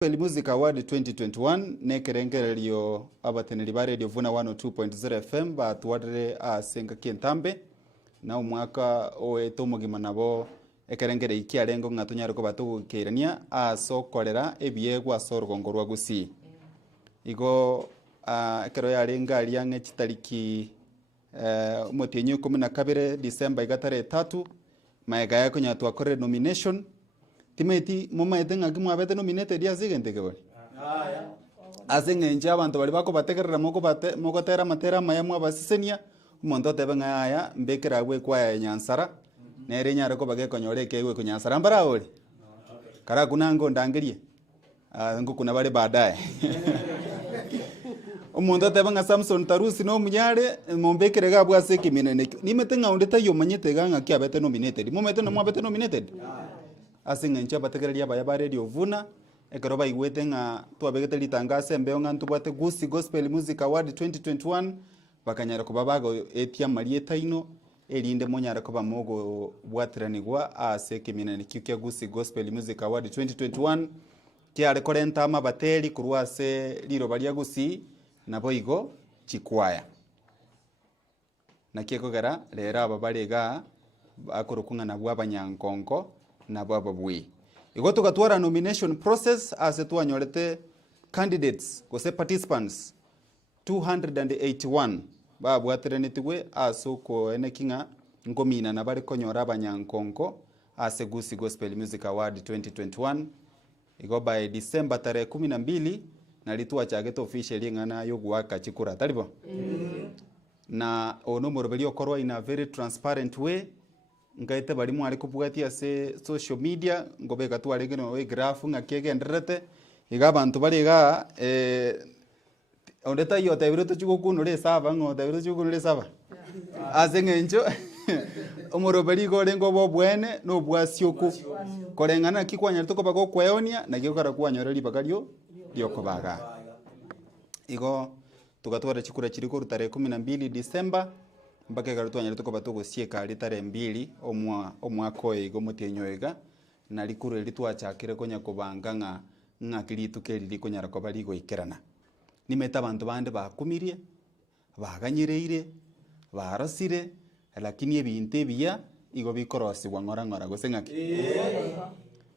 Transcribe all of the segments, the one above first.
Gospel Music Award 2021 nekerengererio abateneri ba Radio Vuna 102.0 FM batwarire asenga kintambe na umwaka oeto mugima nabo ekerengere ikiarengo ngatunyare ko batugukirania asokorera ebiegwa asorgongo rwa gusi igo ekero yarenga aliange chitariki motenyo 12 December igatare 3 maega yako nyatwa kore nomination timeti moma etenga kimwa bete nominated ya zigenteke bali asenga nje abantu bali bako batekerera moko tera matera mayamwa basisenia umuntu tebenga aya mbekera gwe kwa nyansara nere nyare ko bage konyore kegwe ku nyansara mbara oli kara kunango ndangerie ngo kuna bale baadaye umuntu tebenga Samson Tarusi no munyare mombekere ga bwa sekiminene nimetenga undeta yo manyete ganga kya bete nominated momete no mwabete nominated asinga nche bategereria baya ba Radio Vuna ekero baigwete nga twabegete litangase mbeo nga ntubate Gusi Gospel Music Award 2021 bakanyara ko babago etia marieta ino elinde monyara ko bamogo bwatiranigwa ase kiminene kyukya Gusi Gospel Music Award 2021 kyare korenta amabateri kurwase liro balia Gusi nabo igo chikwaya nakiekogera lera ababarega akorokunga nabwa abanyankonko na baba bwi igo tukatwara nomination process ase twanyorete candidates kose participants 281 babwaterenetigwe asoko enekinga ngomina na bari konyora abanyankonko ase Gusi Gospel Music Award 2021 igo by December 12 na litwa chagete officially ngana yogwaka chikura talibo na ono morobeli okorwa in a very transparent way ngaite bali mwari kubwatia se social media ngobeka twarege no we graph ngakegenderete iga abantu bali ga ondeta yo tabiro to chukuno le saba ngo tabiro chukuno le saba azengenjo omorobeli gore ngo bobwene no bwasyoku korengana kikwanya to kobago kweonia na gyokara kwanyora libagario lyokobaga igo tugatwara chikura chiriko rutare 12 December mbake garutwanya rito kobato gosieka ritare 2 omwako igo mutenyoega na likuru litwa chakire konya kobanga nga kiritu keriri konyara ko bali goikerana nimeta abantu bande bakumirie baganyireire barasire lakini ebinte biya igo bikorosi ngora gosengaki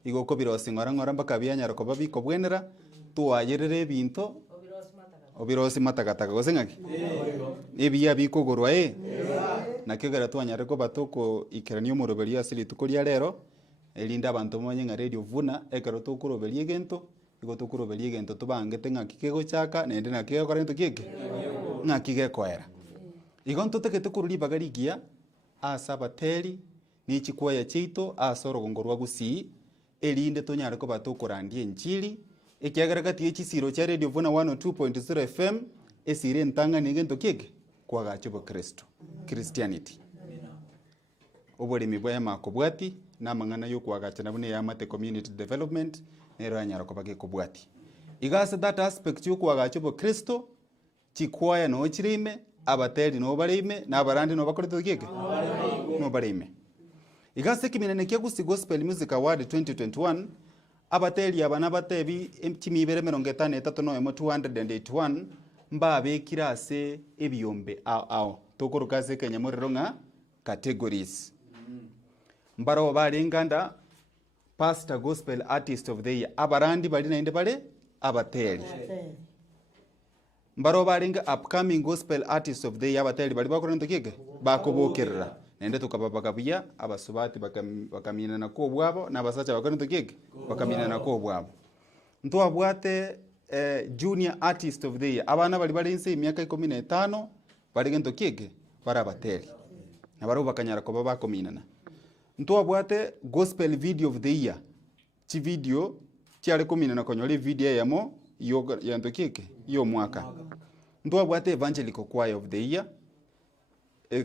igo ko birosi ngora mbaka byanyara ko babiko bwenera tuayerere ebinto obirosi matagataka gosengaki ebiya bikogorwa nakegera twanyare ko batoko ikerania omoroberi asili tukoria rero elinda abantu monye nga Radio Vuna ekero tukuroberia egento igo tukuroberia egento tubangete ngaki kegochaka nende nakege korento keke ngaki gekoera igo ntotegete kururi bagarigia asa bateri ni chikwaya chito asorogongo rwa Gusi elinde tonyare ko batokorandie enchili ekiagaragati echisiro cha Radio Vuna 102.0 FM esire ntanga negento keke kwagacho Kristo Christianity oboremi bwa makobwati na mangana yo kwagacha nabune ya mate community development nero anyara ko bage kobwati igase that aspect yo kwagacho Kristo chikwaya no chirime abateri no barime na barandi no bakorete keke no barime igase kiminene kya Gusi Gospel Music Award 2021 abateri abana batebi emtimibere 53 no 281 mbabe kirase ebiyombe ao tokorukase Kenya morironga categories mbaro balenganda Pastor Gospel Artist of the Year abarandi bali nainde bale abateri mbaro balenga Upcoming Gospel Artist of the Year abateri bali bakorento kike bakobokerera nende tukababagabiya abasubati bakamina na ko bwabo nabasacha bakorento kike bakamina na ko bwabo ntwa bwate Junior Artist of the Year abana bali bali inse imyaka 15 bali gento kike bara bateri na baro bakanyara ko baba kominana ntwa bwate Gospel Video of the Year chi video chiale kominana konyole video yamo yoga yanto kike yo mwaka ntwa bwate Evangelical Choir of the Year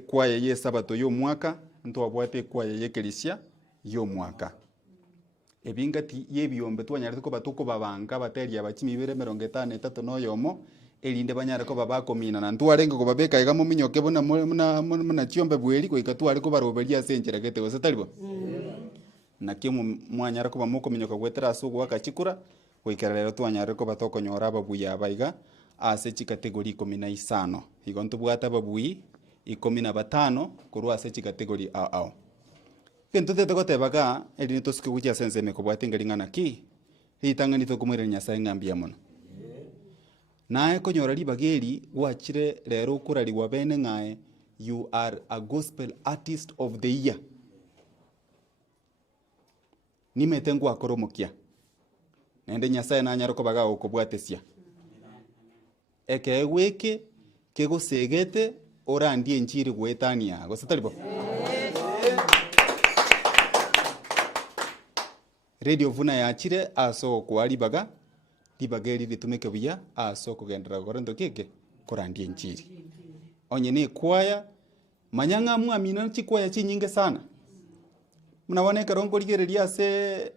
choir ye sabato yo mwaka ntwa bwate choir ye Kelisia yo mwaka ebingati yebyombe twanyare ko batuko babanga bateri abachimibere 53 no yomo elinde banyare ko babakomina na ntwarenge ko babeka igamo minyoke bona muna chiombe bweli ko ikatware ko baroberia senjera gete gose talibo nakyo mwanyara ko bamoko minyoka gwetera asugo wakachikura goikera rero twanyare koba tokonyora ababuya abaiga ase chikategori 15 igo ntobwate ababuyi 15 korwa ase chikategori ao gento tete gotebaga eri nitosike guchia sense mekobwate engeri ng'ana ki ritang'ani tokomoirera nyasaye ng'ambia mono naye konyora ribageri gwachire rero okorariwa bene ng'ae you are a gospel artist of the year nimete ngwakoromokia nende nyasaye nanyara kobaga okobwatesia ekegweke kegosegete orandie enchiri gwetania gosataribo Radio Vuna yachire aso kwaribaga ribageri ritumeke buya aso kugendera gorendo keke korandie enchiri onye ni kwaya manyanga mwamina chikwaya chinyinge sana mnabone karongo rigereria ase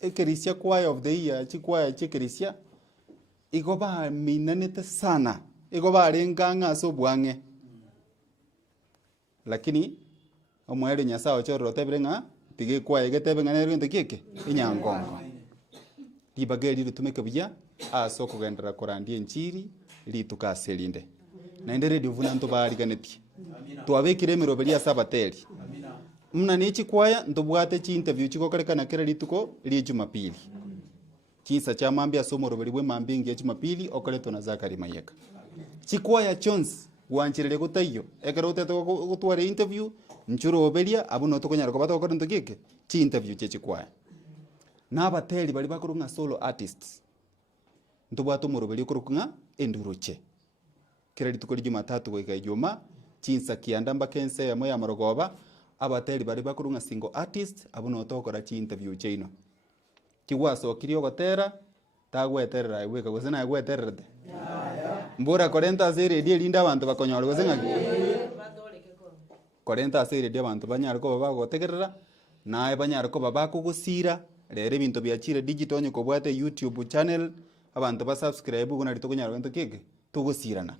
ekerisia kwaya of the year chikwaya chekerisia igoba minanete sana igoba renganga aso bwange lakini omwere nyasa ochoro teberenga tige kwaya getebe ngane rwente keke inyangongo ribageri ritumeke buya aso kugendera korandie enchiri ritukaselinde na ende Radio Vuna ntobariganetie twabekire emiroberi sabateri muna nichi kwaya ntobwate chi interview chikokorekana kera rituko ri Jumapili chinsa cha mambia somo roberi bwe mambingi ya Jumapili okoreto na Zakari Mayeka chikwaya chons gwanchirere gutaiyo ekerote gutware interview nchuro oberia abuno tokonyara kobato okorento keke chi interview che chikwaya nabateri bali bakurunga solo artists ntobwate omoroberi okorunga enduruche kera rituko ri Jumatatu goika Ijumaa chinsa kianda mbakense ya moya marogoba abateri bari bakurunga single artist abuno tokora chi interview cheino kiwaso kirio gotera tagweterera igweka gusena igwetererete mbura 40 zere die linda abantu bakonyora gusena korenta zere die abantu banyara ko bagotegerera nae banyara ko babakugusira rere bintu byachire digital onye kobwate YouTube channel abantu ba subscribe guna ritokonyara gento keke tugusirana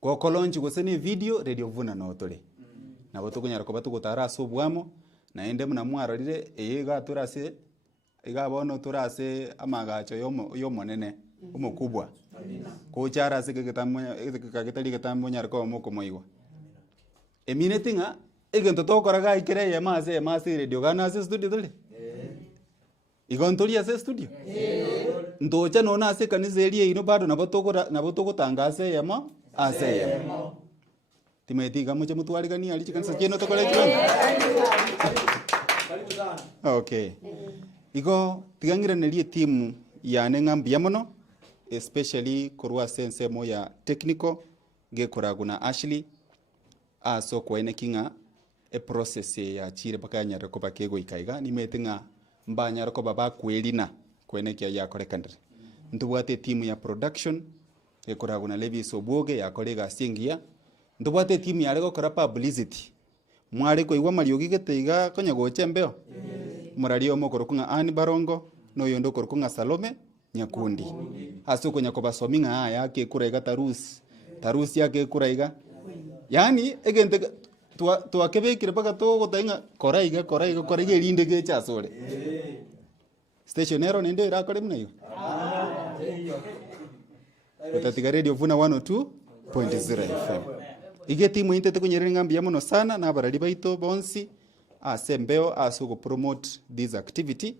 kokolonji guseni video Radio Vuna notore nabo tokonyara koba tugutara asobwamo na ende muna mwarorire eyega turase igabono turase amagacho yomonene umukubwa kochara se kagitari gatambo nyarko moko moiwa eminetinga egento tokoraga ikere ya mase radio gana se studio dole igontori ase studio ndocha nona ase kanise erie ino bado nabo tokotangase yama ase yama timetiga muche mutwarigania ali kanisa cheno tokore kirondo okay igo tigangirenerie timu ya ng'ambia mono especially korwa sense mo ya technical gekoraguna Ashley aso kwene kinga e process ya chire bakanyara ko bakego ikaiga nimetinga mbanyara ko baba kwelina kwene kya yakorekandre ndubwate timu ya production gekoraguna Levi Soboge yakorega singia ndubwate timu ya rego kora publicity mwari ko igwa mariogi geteiga konya goche mbeo murario mokoro kunga Ani Barongo no yondo korkunga Salome Nyakundi asuko nyakoba sominga yake kuraiga tarusi yake kuraiga yani egente twakebekire paka to gotainga koraiga linde ge chasore stationero nende irakore mna hiyo utatiga Radio Vuna 102.0 FM ige timu intete kunyerera ngambia mono sana na barali baito bonsi asembeo asuko promote this activity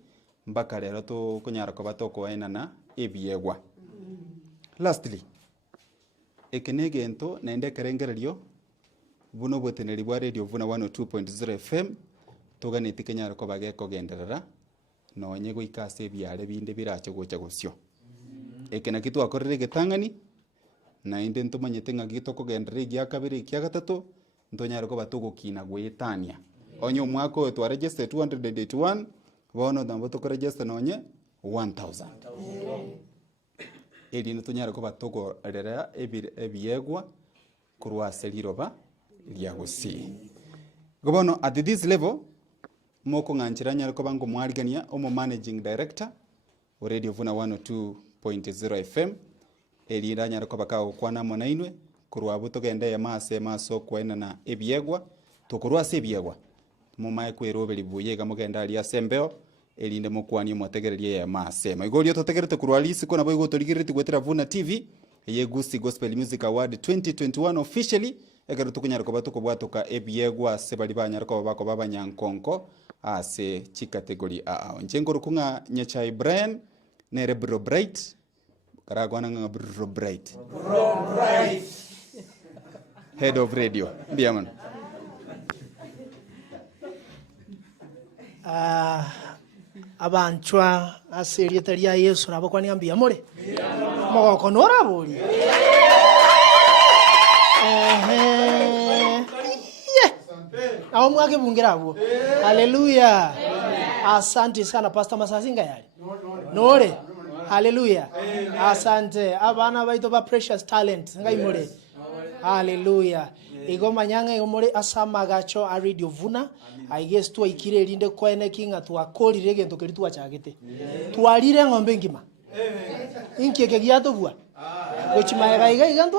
mbaka rero to kunyara ko batoko enana ebiegwa lastly ekenegento nende kerengererio buno bweteneri bwa Radio Vuna 102.0 FM toganeti kenyara ko bageko genderera nonye goikase byare binde birache gocha gosyo ekena kitu akorere getangani na inde ntumanyete ngagito kogendere gya kabiri kya gatatu ntonyara ko batogokina gwetania onyo mwako wetu register 281 bono dambo to register nonye 1000 edi ntonyara ko batoko rera ebiegwa kurwa seliroba lya gosi gobono at this level moko nganchira nyara ko bango mwarigania omo managing director o Radio Vuna 102.0 FM edi nyara ko bakao kwana monainwe kurwa butogende ya mase maso kwena na ebiegwa tokurwa sebiegwa mumaye kwero beli buye gamugenda ali asembeo elinde mokwani motegererie ya masema igorio totegerete kurwalisi kona boy gotorigiriti gwetera Vuna TV ye Gusii Gospel Music Award 2021 officially egero tukunyara koba tukobwatoka ebiegwa se bali banyara koba bako babanyankonko ase chikategori njengo rukunga Nyachai Brian nere Bro Bright karagwana nga Bro Bright head of radio biaman abanchwa asiriete ria Yesu nabo kwani ambia more mogoko noraburi mwake bungirabo haleluya asante sana Pastor Masasinga yali nore haleluya asante abana baito ba precious talent ngai more haleluya igo manyanga igomore asama gacho a radio Vuna I guess tu ikire rinde kwene kinga twakorire gento keri twachagete twarire ng'ombe ngima inkeke giato bua gochimaega iganto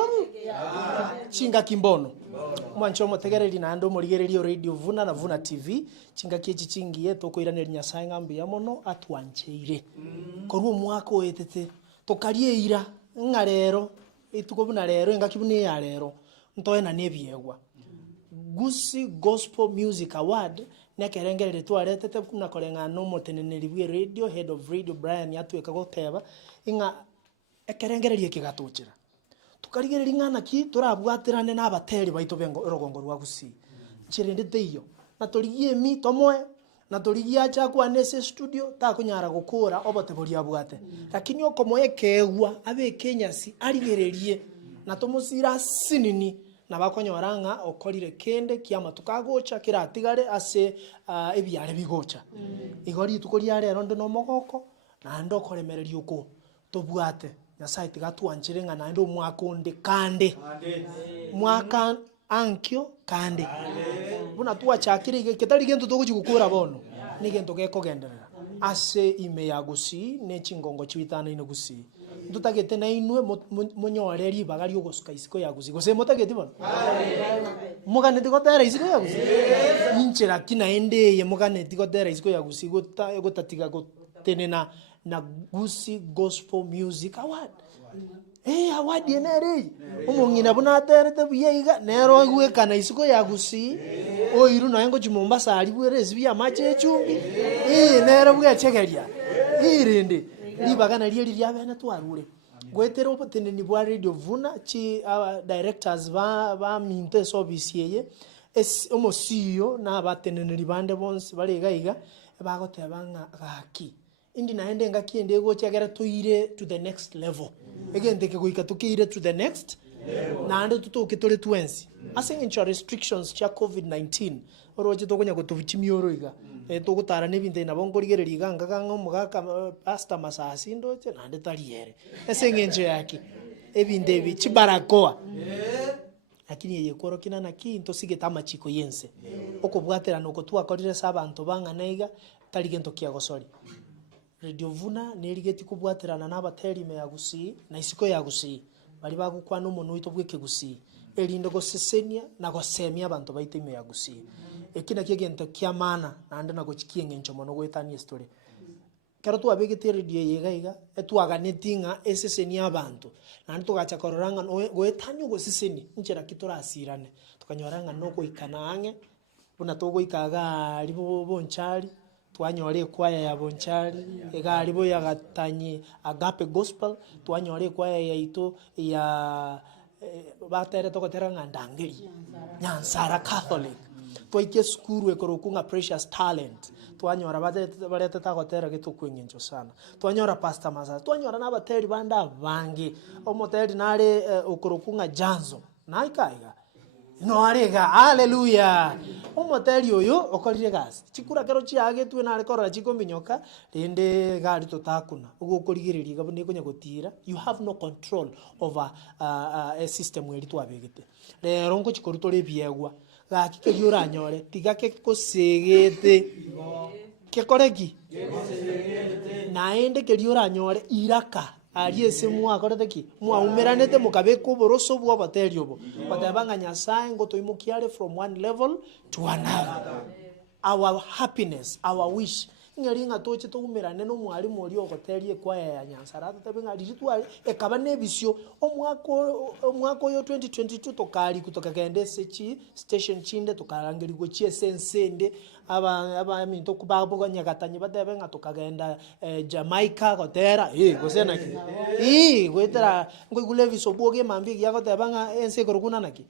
chinga kimbono mwancho motegereri na ando morigererio radio Vuna na Vuna TV chinga kiechi chingie tokoiraneri Nyasaye ngambi ya mono atwancheire korwo mwako wetete tokarie ira ngarero itukobuna rero ingakibune ya rero ntoena nebiegwa Gusii Gospel Music Award nekerengerere twaretete kuna korenga no moteneneri bwe radio head of radio Brian yatweka goteba inga ekerengererie kigatuchira tukarigereri ngana ki turabwatirane na abateri baito bengo rogongo rwa Gusii chirende teyo na torigie mi tomoe na torigia cha kwa nese studio ta kunyara gukura obote bori abwate lakini okomoye kegwa abe Kenyasi arigererie na tomusira sinini na bakonyoranga okorire kende kiama tukagocha kiratigare ase ebyare bigocha igori tukoria rero ndo no mogoko na ndo koremereri uko tobwate Nyasaye tigatwanchire ngana ndo mwaka onde kande mwaka ankyo kande buna twachakire ketari gento togukura bono ni gento gekogenderera ase ime ya Gusii ne chingongo chibitana ino Gusii tutagete na inwe monyoreri bagari ogosuka isiko ya Gusii gose motagete bono mugane tikotera isiko ya Gusii inchera kina ende ye mugane tikotera isiko ya Gusii gotatiga gotenena na Gusii Gospel Music Award award yenere umungina buna terete biyeiga nero gwekana isiko ya Gusii oiru no ngo Mombasa ali bwerezi bya mache chumbi nero bwechegeria irinde libagana lieli lya bana twarure gwetera oboteneni bwa radio Vuna chi directors ba minte service yeye omosiyo na abateneni bande bonse baregaiga bagoteba ngaki indi naende ngakiende gochagera tuire to the next level egende ke goika tukire to the next naende tutoke tole twensi asing in restrictions cha COVID-19 oroje tokonya gotuvichimi oroiga togutara nebinte na bongorigereri ganga gango mugaka Pastor Masasindo che naende tariere esengenje yake ebinde bi chibarakoa lakini yeye korokina na kinto sigetama chiko yense okobwatera noko twakorire sabantu banganaiga tarigento kia gosori radio Vuna nerigeti kubwaterana n'abateri me ya Gusii na isiko ya Gusii bali bagukwa no muntu wito bweke Gusii elindo gosesenia na gosemia abantu baite me ya Gusii ekina kigento kia mana nande na gochikienge nchomo no gwetania story kero twabegete radio yegaiga etwaganitinga esesenia abantu nande tugacha kororanga gwetania goseseni nchera kiturasirane tukanyoranga no goikana ange buna togoikaga libo bonchari twanyore kwaya ya bonchari egari bo ya gatanyi Agape Gospel twanyore kwaya ya ito ya batere tokotera ngandangeri Nyansara Catholic twaike skuru ekorokunga precious talent twanyora barete takotera gitukwinginjo sana twanyora Pastor Masasi twanyora nabateri banda bangi omoteri nare okorokunga Janzo naikaiga no arega haleluya omoteri oyo okorire gas chikura kero chiage tu na rekora chiko minyoka rende gari totakuna ugokorigiriri gabone konya gotira you have no control over a system where to abegete rero ngo chikorutore biegwa gakike yuranyore tigake kosegete kekoreki naende keriuranyore iraka aliese mwakorete ki mwaumeranete mukabeko boroso bwa bateri obo batabanga Nyasaye ngo toimukiare from one level to another. Our happiness, our wish ngari ngatoche tugumirane no mwarimu ori ogoterie kwa ya Nyansara tutabe ngari ritwa ekaba nebisio omwako yo 2022 tokari kutoka kende sechi station chinde tokarangeri gochie sensende aba minto kubabo ganyagatanye batebe ngatokagenda Jamaica gotera gosena ki gwetera ngigule bisobuo ge mambi gya goteba nga ense korukuna naki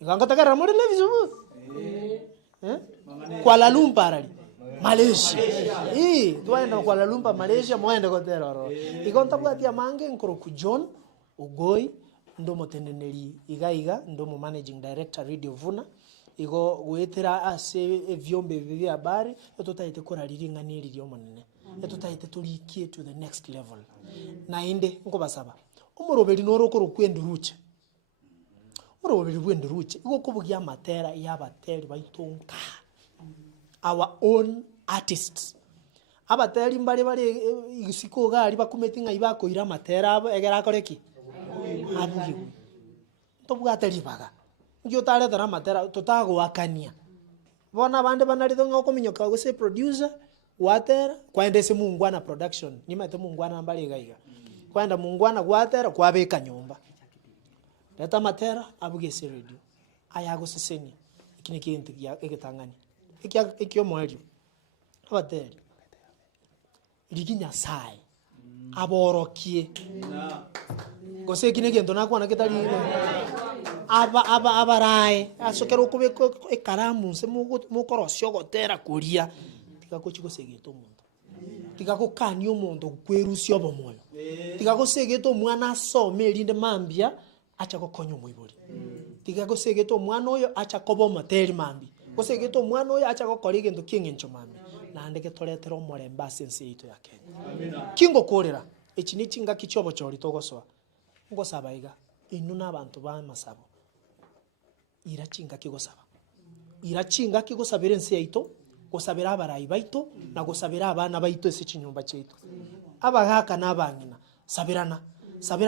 ikangotakara muri levisobu Kuala Lumpur ali Malaysia tuenda Kuala Lumpur Malaysia moende gotera ro ikonta bwatia mange nkoroku John Ugoi ndo moteneneri iga ndo mo managing director Radio Vuna igo gwetera ase evyombe bibya habari etutaite korariringa neri ryo monene etutaite tulikie to the next level na inde nkobasaba umuroberi norokoro kwenduruche umuroberi bwenduruche igo kubugia matera yabateri baitonka our own artists abateri mbali bali igisiko gari bakumetinga ibako ira matera egera koreki abugi tobwateri baga ngyo tare tara matera tutagwakania bona bande banarithonga kominyoka gose producer watera kwaende se mungwana production nimate mungwana mbali gaiga kwenda mungwana gwatera kwabeka nyumba leta matera abuge se radio ayago seseni ikine kintu egitangani ikyo mwelio abateri liginya sai aborokie gose kine kintu nakwana kitari abarai asokero kube ekaramu se mukorosyo gotera kuria tigakochiko segeto muntu tigakokani omuntu kwerusyo bomoyo tigakosegeto mwana asome rinde mambia acha gokonyo mwibori tigakosegeto mwana oyo acha kobo moteri mambi kosegeto mwana oyo acha gokora igento kingencho mambi nandeke toretera omoremba sense ito ya Kenya amina kingo korera echini chinga kichobo chori togosoa ngosabaiga inu n'abantu ba masabo irachinga kigosabira ense yaito gosabira abarayi baito na gosabira abana baito ese chinyumba cheito abagaka n'abangina sabira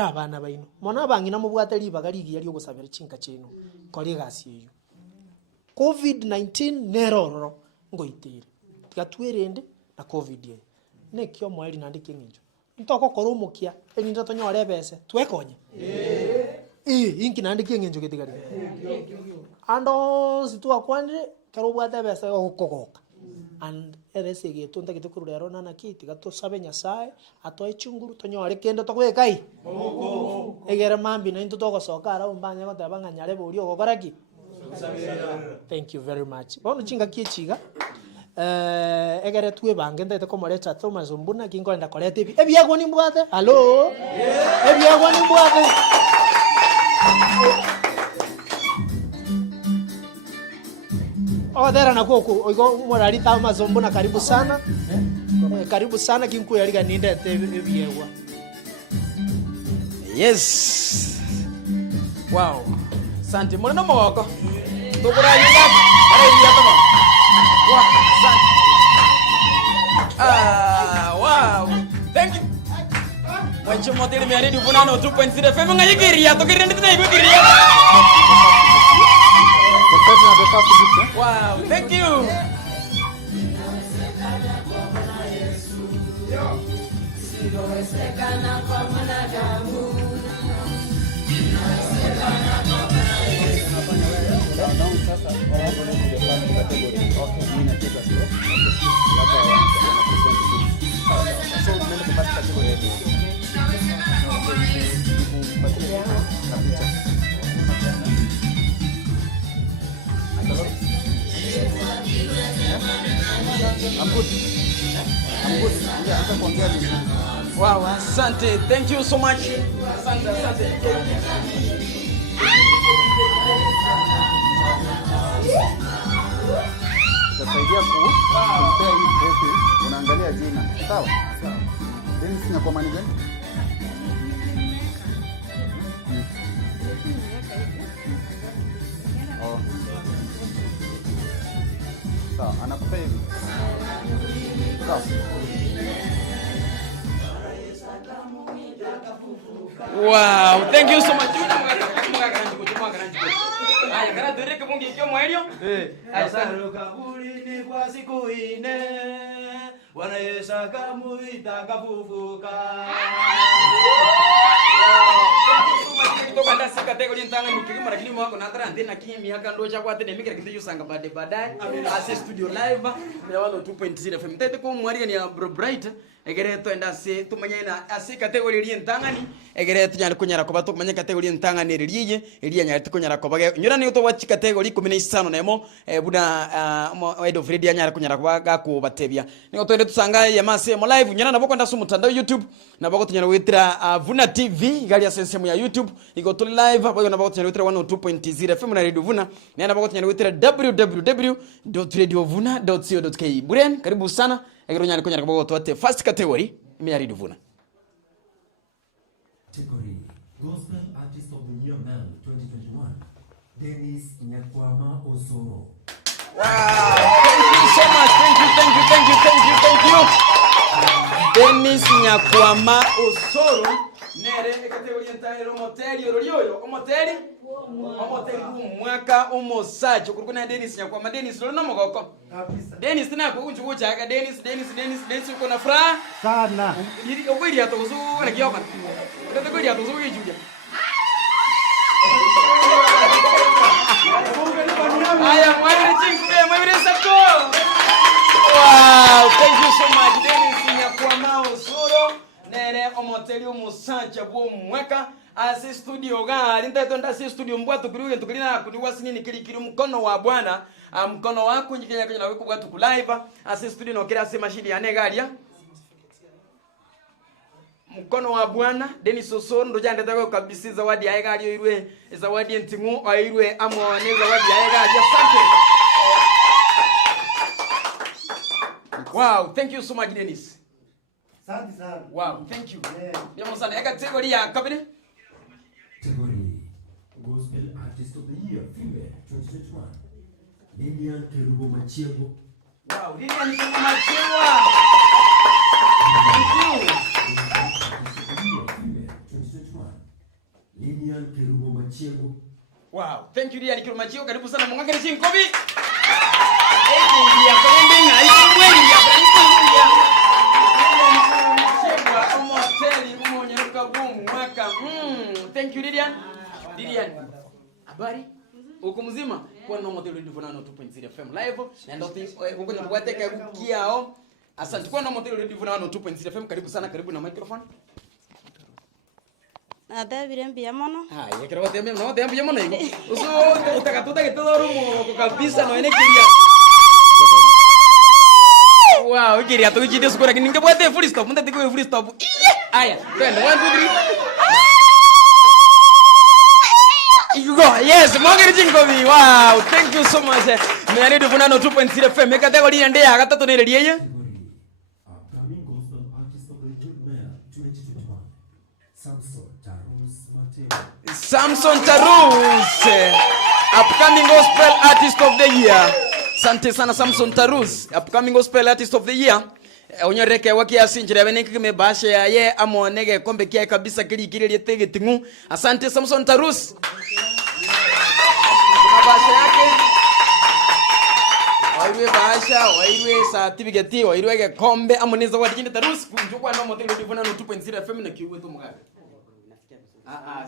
abana baino mona abangina mubwatari bagari yari gosabira chinga cheno kori gasi eyo COVID-19 neroro ngoitire tigatwerende na COVID ye nekyo mwali nandike nginjo ntoko koromukia eninda tonyore bese twekonye inki nandike nginjo gitigari ando situa kwande karo bwata bese okokoka and erese geto ndagite kurero nana kiti gato sabe nyasaye atoe chunguru tonyore kende tokwekai egere mambi na into togosoka ara umbanya gotabanga nyare buri ogokoraki thank you very much bono chinga kiechiga egere tuwe bange ndete komorecha Thomas Mbuna kingoenda korete ebyagwo ni mbwate hallo ebyagwo ni mbwate odera na koko oigo morari Thomas Mbuna karibu sana kinku yariga ninde ebyagwa yes wow asante mwana mawako tukurayinga arayinga tama wow thank you mwacho moteli miari dubunano 2.0 FM ngayikiria tokirende tena ikiria wow thank you wow asante thank you so much asante Tutasaidia kumpea hii trophy, unaangalia jina. Sawa? Then sina kwa mani gani? Oh. Sawa, anakupea hivi. Sawa. wow thank you so much ngikyo mweryo. Asante kaburi ni kwa siku ine. Bwana Yesu akamuita akafufuka. Toka ndasi kategori ntanga nikigima lakini mwako natara ndena kimi haka ndo cha kwate nemikira kitu yusanga baadaye. Ase studio live na walo 2.0 FM. Tete ko mwari ni Bro Bright egereto endase tumanyena ase kategori ri ntangani egereto nyane kunyara ko bato kumanya kategori ntangani riye iriya nyare kunyara ko bage nyura ni to wachi kategori 15 nemo buna head of radio nyara kunyara ko baga ko batebya niko twende tusanga ya mase mo live nyara naboko ndasu mutandao YouTube naboko tunyara witira Vuna TV gali ya sensemu ya YouTube iko to live bako naboko tunyara witira 102.0 FM na Radio Vuna na naboko tunyara witira www.radiovuna.co.ke Buren karibu sana egero nyane kunyara ko twate first category me Radio Vuna category Gospel Artist of the Year Male 2021 Dennis Nyakwama Osoro. Wow, thank you so much. Thank you. Dennis Nyakwama Osoro nere kategori ntayero moteri orioyo omoteri mwaka umosacho kurukuna Dennis Nyakwama Dennis lolo nomogoko kabisa Dennis tena ko unjugo chaga Dennis uko na furaha Sana. Diri obiri atozu na kiyoka ndio kweli atozu kijuja Aya mwere sako. Wow, thank you so much Dennis Nyakwama Osoro nere omoteri umusacha bwo mwaka ase studio gali ntaito ndasi studio mbwatu kuri tukulina kudiwasi nini kiri mkono wa Bwana mkono wako nyikenya kwenye na weku bwatu ku live ase studio no kira ase mashini ya negalia mkono wa Bwana Dennis Osoro ndo jande tako kabisa zawadi ya egali irwe zawadi entingu airwe amone zawadi ya egali asante. Wow, thank you so much Dennis. Asante sana. Wow, thank you. Ndio sana kategori ya kabine. Category Gospel Artist of the Year Female 2021 Lilian Kerubo Machiego. Wow, Lilian Kerubo Machiego. Thank you. Lilian Kerubo Machiego. Wow, thank you Lilian Kerubo Machiego. Karibu sana mwangere chinkobi. Ndia kombe na iwe ya Thank you Lilian. Habari? Uko mzima? Kwa noma tele Radio Vuna 2.0 FM live na ndio uko tunataka kukiao. Asante kwa noma tele Radio Vuna 2.0 FM karibu sana karibu na microphone. Adabire mbia mono. Haya kero watembe no watembe mono hiyo. Uso utakatuta kitodo rumo kabisa no ene kiria. Wow, kiria to kijide sukura kininge bwate full stop. Munda tiko full stop. Aya, twende 1 2 3. You go. Yes, mwangere jingobi. Wow, thank you so much. Me Radio Vuna 2.0 FM kategori ende ya gatatu ne riye. Upcoming Gospel Artist of the Year Male 2021 Samson Tarus, upcoming Gospel Artist of the Year. Sante sana Samson Tarus, upcoming Gospel Artist of the Year. Onyoreke wakiasi njira beneke mebashe ya ye amonege kombe kia kabisa kiri lietege tingu. Asante Samson Tarus. Mabashe yake wairwe basha, wairwe certificate, wairwe kombe amoneza wadikinde Tarus kunjukwa ndo motelo divuna no 2.0 FM na kiuwe to mugabe.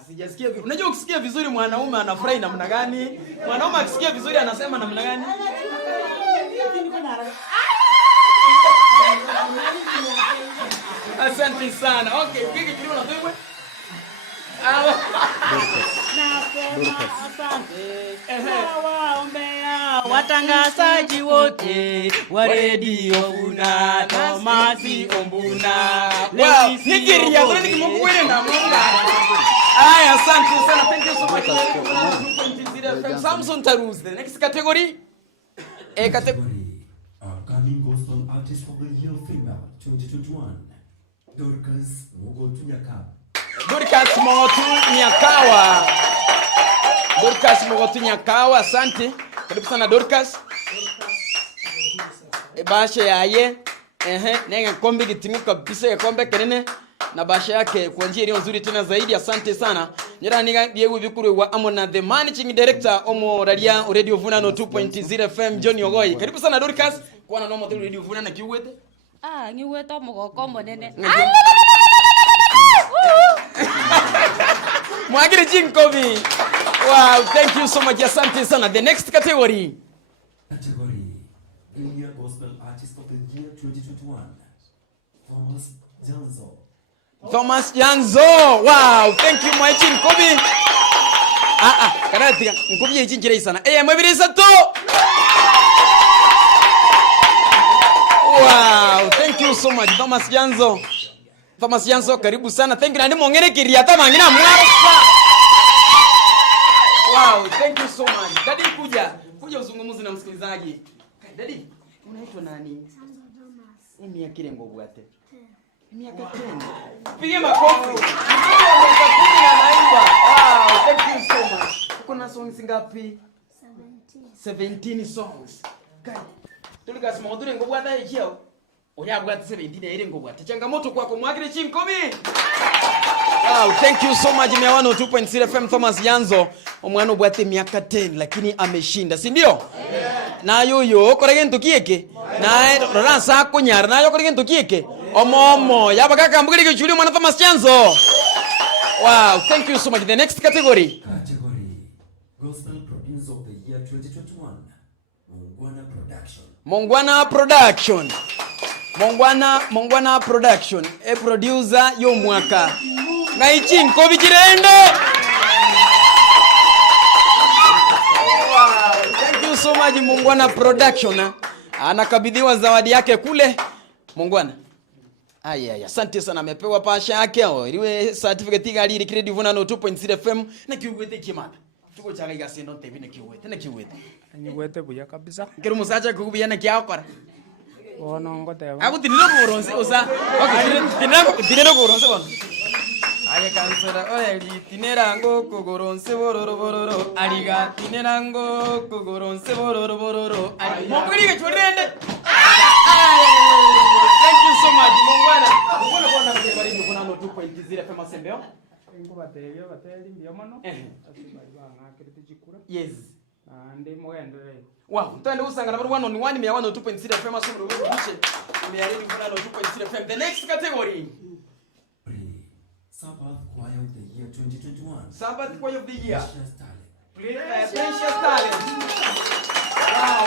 Sijasikia vizuri. Unajua ukisikia vizuri mwanaume anafurahi namna gani? Mwanaume akisikia vizuri anasema namna gani? Asante sana. Okay, kiki kilio na wewe. Waombea watangazaji wote wa Radio Vuna Tomasi Ombuna. Wow, nikiria kwa nini mkukwenda na Mungu. Aya, asante sana. Thank you so much. Samson Tarus, the next category. Category Upcoming Gospel Artist of the Year Female 2021 Dorcas Mogotu Nyakawa. Dorcas Mogotu Nyakawa, asante. Karibu sana Dorcas. Basha yaye. Nenga kombe gitimu kabisa ya kombe kenene na basha yake kwa njia iliyo nzuri tena zaidi. Asante sana. Nyirani ga Diego Bikuru wa Amona the managing director omo radio Vuna no 2.0 FM John Ogoi. Karibu sana Dorcas kwa na nomo radio Vuna na kiwete. Ngiwete omogoko monene. Mwagire Jinkobi. Wow, thank you so much. Asante sana. The next category. Premier Gospel Artist of the Year 2021, Thomas Janzo. Wow, thank you my Jinkobi. Karatika, Nkobi yichinjire sana. Mwebirisa to. Wow, thank you so much Thomas Janzo, karibu sana. Thank you na ndimongere kiriata mangina mwarasa. Wow, thank you so much. Daddy kuja uzungumuzi na msikilizaji. Daddy, unaitwa nani? Mimi yakire ngobwate. Miaka 10. Pige makofi. Wow, thank you so much. Uko na songs ngapi? 17 songs. Kai. Tulikasema udure ngobwata hiyo. Oyabwate 17 ile ngobwate. Changamoto kwako Mwagire Chinkobi. Wow, thank you so much. 102.0 FM Thomas Janzo. Omwana obwate miaka 10 lakini ameshinda, si ndio? Na yoyo korege ntukieke. Na roransa kunyara na yo korege ntukieke. Omomo yabakaka mbugirike chuli mwana Thomas Janzo. Wow, thank you so much. The next category. Gospel Producer of the Year 2021, Mongwana Production. A producer yo mwaka. Na Chinkobi Kirende. Wow, thank you so much Mongwana Production. Anakabidhiwa zawadi yake kule. Mongwana. Asante sana, amepewa pasha yake iliwe certificate gari ile credit Vuna no 2.0 FM na kiwete kimana. Tuko chaga gasendo tebi na kiwete. Niwete buya kabisa. Kero musacha kubiya na kyakora. Ono ngote. Aku tinino kuronse osa. Okay, tinino kuronse bon. Aya kansera oeli tinera ngo kugoronse bororo. Aliga tinera ngo kugoronse bororo. Mokuri ke chorende. Thank you so much Mongwana. Mongwana kwa na bari Vuna no 2.0 FM Asembeo. Inkubateyo bateli mbiomono. Asibali banga kiriti chikura. Yes. Ndi mugendere. Wow, ntende usanga number 1 on 1 102.0 FM Asembeo revolution. Meyari Vuna no 2.0 FM. The next category. Sabbath Choir of the Year 2021. Sabbath Choir of the Year. Precious Talent. Precious Talent. Wow,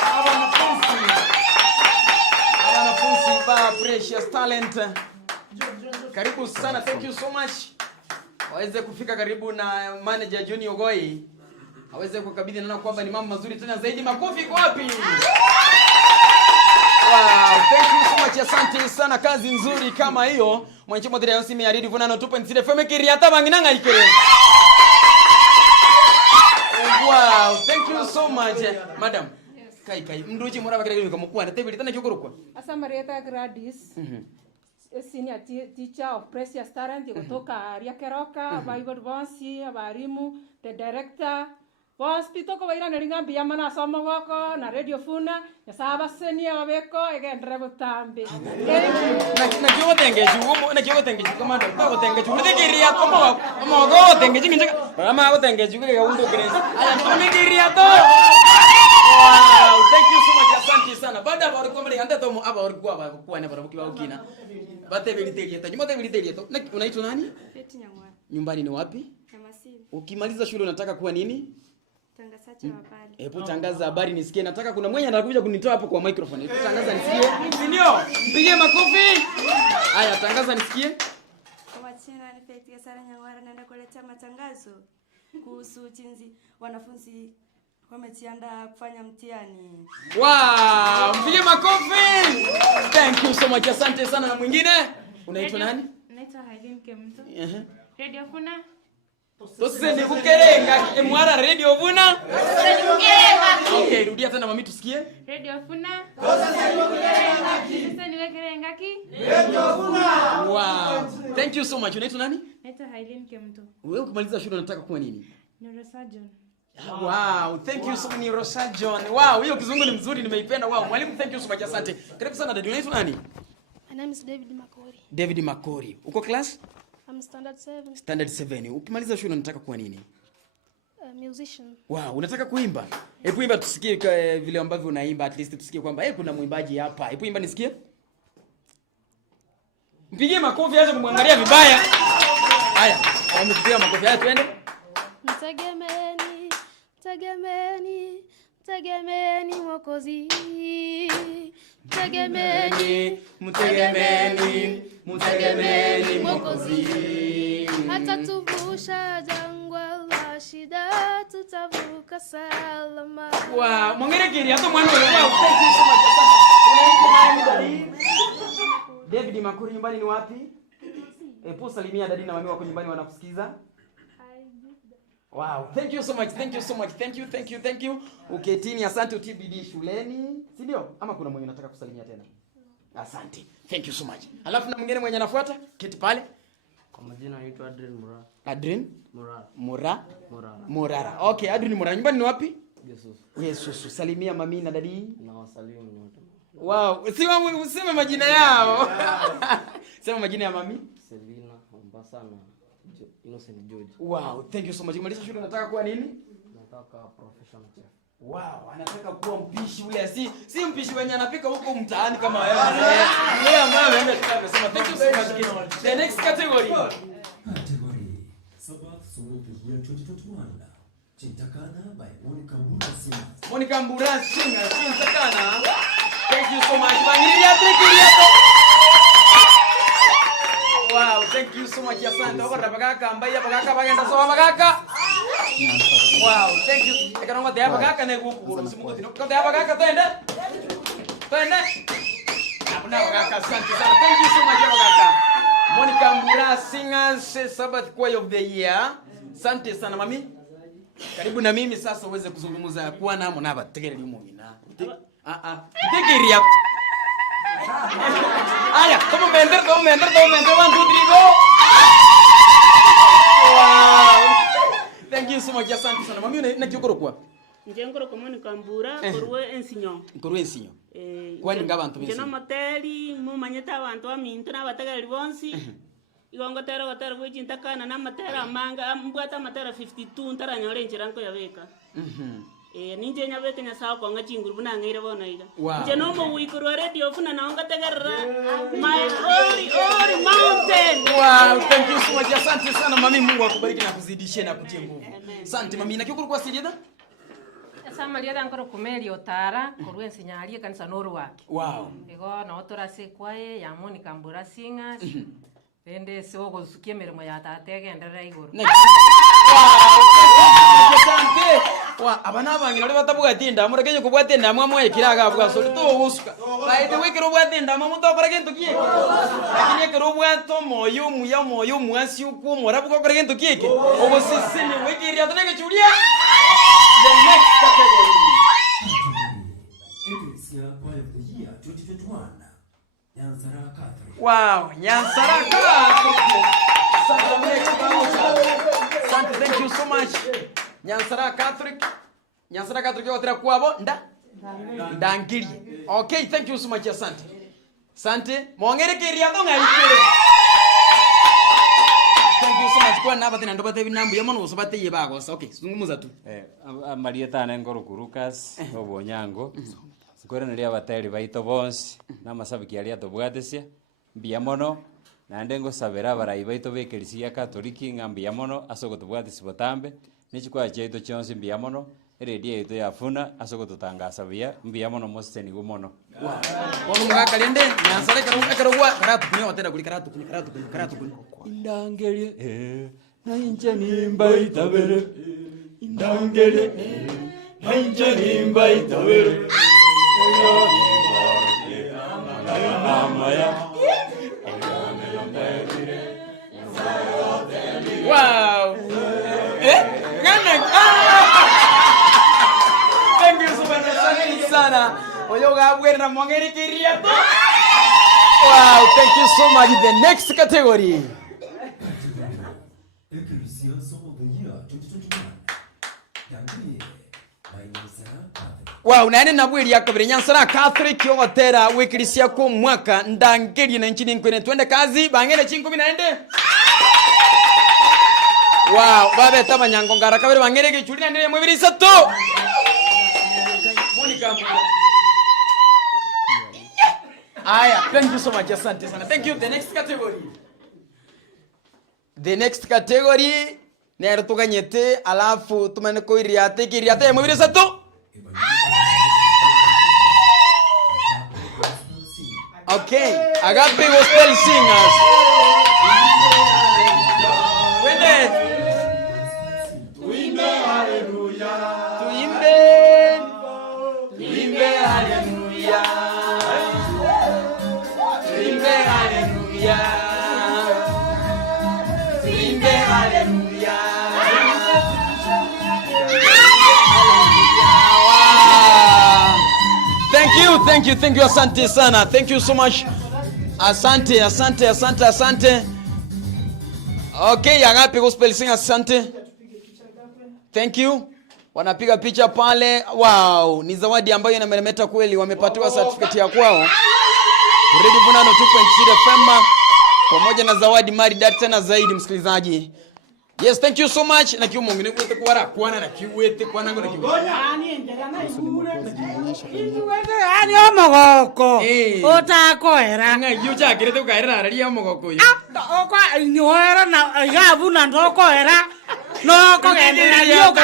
wanafunzi ba Precious Talent. Karibu sana, thank you so much. Waweze kufika karibu na manager John Ogoi. Waweze kukabidhi na kwamba ni mambo mazuri tena zaidi. Makofi kwa wapi? Wow, thank you so much. Asante sana, kazi nzuri kama hiyo. Mwanchi modere yonsi me yaridi Vuna no 2.0 FM kiriata bangina ikere. Wow, thank you so much. Madam. Yes. Kai mnduji mora bakere ko mukwana tebili tana cyukurukwa. Asa Marieta Gradis. Senior teacher of Precious Talent kutoka Riakeroka, Bible Bonsi, abarimu, the director. Hospital ko baira neringa biyamana somo goko na Radio Vuna ya saba senior wabeko egendere butambe. Na kiyo tenge komando ko tenge chu ndikiria komo go tenge jingi mama go tenge chu ke undo grace aya tumikiria to. Wow, thank you so much, asante sana. Baada ya kombe anda to aba orikuwa kwa na barabuki ba ukina bate biliteria to nyumba biliteria to. Unaitwa nani? Beti Nyangwa. Nyumbani ni wapi? Kamasini. Ukimaliza shule unataka kuwa nini? Tangazaji wa habari. Hebu tangaza habari nisikie. Nataka kuna mwenye anakuja kunitoa hapo kwa microphone. Hebu tangaza nisikie. Si ndio? Mpigie makofi. Haya, tangaza nisikie. Kwa majina ni Faith Sara Nyangwara, naenda kuletea matangazo kuhusu jinsi wanafunzi wamejiandaa kufanya mtihani. Wow, mpigie makofi. Thank you so much. Asante sana. Na mwingine? Unaitwa nani? Naitwa Hailin Kemto. Radio Vuna. Tose ni bukerenga mwara Radio Vuna. Okay, rudia tena mami tusikie. Radio Vuna. Tose ni bukerenga ki. Radio Vuna. Wow. Thank you so much. Unaitwa nani? Naitwa Hailin Kemto. Wewe ukimaliza shule unataka kuwa nini? Neurosurgeon. Wow, thank you so much Neurosurgeon. Wow, hiyo kizungu ni mzuri, nimeipenda. Wow, mwalimu, thank you so much, asante. Karibu sana dada. Unaitwa nani? My name is David Makori. David Makori. Uko class? I'm standard 7. Standard 7. Ukimaliza shule unataka kuwa nini? Musician. Wow, unataka kuimba? Hebu imba tusikie vile ambavyo unaimba, at least tusikie kwamba kuna mwimbaji hapa. Hebu imba nisikie. Mpigie makofi aje kumwangalia vibaya. Haya, amepigia makofi. Haya twende. Mtegemeeni Mwokozi. Mtegemeeni Mwokozi. Atatuvusha jangwa la shida, tutavuka salama. Wow, mwongerekeri hapo mwana wangu. Thank you so much. Unaitwa nani? David Makuri, nyumbani ni wapi? Epo salimia dadi na mami wako nyumbani wanakusikiza. Wow, thank you so much. Thank you. Uketini, asante utibidi shuleni. Si ndio? Ama kuna mwenye nataka kusalimia tena? Asante. Thank you so much. Alafu na mwingine mwenye anafuata? Keti pale. Kwa majina naitwa Adrian Murara. Adrian? Murara. Murara. Okay, Adrian Murara. Nyumbani ni wapi? Yesus. Salimia mami na dadi. Na wasalimu nyote. Wow, useme majina yao. Sema majina ya mami. Selina, Mombasa na Innocent George. Wow, thank you so much. Kumaliza shule unataka kuwa nini? Nataka professional chef. Wow, anataka kuwa mpishi ule, si mpishi wenye anapika huko mtaani kama wewe. Yeye ambaye ameenda shule amesema thank you so much. The next category. Category Sabbath Solo Year 2021. Chintakana by Monica Mbura. Monica Mbura singer Chintakana. Thank you so much. Bangiria trikiria. Wow, thank you so much. Asante. Okora bagaka ambaye bagaka bagenda so bagaka. Wow, thank you. Ekanonga te bagaka ne guku msimuko tino. Ko te bagaka twende. Abuna bagaka asante sana. Thank you so much bagaka. Monica Mbura Singers Sabbath Choir of the Year. Asante sana mami. Karibu na mimi sasa uweze kuzungumza kuwa namo na bategereri umina. Tegeria. Aya, como vender, 1, 2, 3, go. Wow. Thank you so much, asante sana. Mami na kiokoro kwa? Njengoro kwa Monica Mbura, korwe ensinyo. Kwani ngabantu bensi. Jeno moteli, mu manyeta abantu aminto na batagali bonsi. Igongo tero gotero bwe Chintakana na matera manga, mbwata matera 52 ntara nyore nchiranko yabeka. Ninje nyabeke nyasawa kwa ngachinguru buna ngire bona iga. Nje no mo wikuru radio funa na onga tegerra. My holy mountain. Wow, thank you so much. Asante sana mami, Mungu akubariki na kuzidishie na kutie nguvu. Asante mami, na kiokoro kwa sijeda? Samaria dankoro kumeli otara korwe enseñaria kanisa noru wake. Wow. Ego na otora se kwae ya Monica Mbura Singers. Ende se ogo sukie meremo ya tate agendera iguru. Wa abana bangira oli batabugatinda murekenye kubwatinda mwamwe kiraga bwa soli to busuka baite wekero bwatinda mamu to kora gento kieke lakini ekero bwato moyo mwasi uko mora buko kora gento kieke obo sisini wekiria toneke chulia. The next category Ecclesia Choir of the Year 2021. Nyansara Catholic. Wow, Nyansara Catholic. Sante, thank you so much. Nyansara Catholic yotera kwabo ndangirie. Okay, thank you so much, asante. Sante, mwongerekeria tonga ikere. Thank you so much kwa naba tena ndo bate binambu yamono usabate yebago. Okay, zungumuza tu. Marieta na ngoro kurukas obonyango. Sikore nali abateri baito bonsi na masabiki ali atobwatesia mbiamono na ndengo sabera barai baito bekelisia Katoliki ngambiamono asoko tobwatesi botambe nichikwa cheito chonsi mbiamono redia ito yafuna asoko tutangasa bia mbiamono moseni gumono. Bono mwaka lende Nyansara karogwa karatu kunyo tena kuli karatu kuli. Indangelie na injeni mbaita bere. Indangelie na injeni mbaita bere. Wow. Thank you so much sana. Oyoga bwena mwongerekeria to. Wow, thank you so much. The next category. Ecclesia Song of the Year 2021. Dangrie by Nyansara Catholic. Wow, nane nabwiri yakabire Nyansara Catholic yogotera wekirisia ko mwaka ndangerie na nchini kwene twende kazi bangene 10 naende. Wow, babe tama nyango ngara kabere wangereke chulina ndire mwibiri sato. Monica. Aya, thank you so much. Asante sana. Thank you. The next category. The next category nero tuganyete alafu tumane ko iriate mwibiri sato. Okay, Agape Gospel Singers. Tuimbe haleluya. Tuimbe haleluya. Tuimbe haleluya. Tuimbe haleluya. Thank you, asante sana. Thank you so much. Asante. Okay, Agape Gospel Singers, asante. Thank you. Wanapiga picha pale. Wow, ni zawadi ambayo inameremeta kweli. Wamepatiwa certificate ya kwao. Radio Vunano 2.0 FM pamoja na zawadi maridadi tena zaidi msikilizaji. Yes, thank you so much. Na kiumo ngine kwete kwara kwana na kiwete kwana ngona kiwete. Ani endera na ikure. Ani omogoko. Utakoera. Nga yucha kirete ukaira ari omogoko yu. Okwa inyoera na gabu na ndokoera. No kogendera yoga.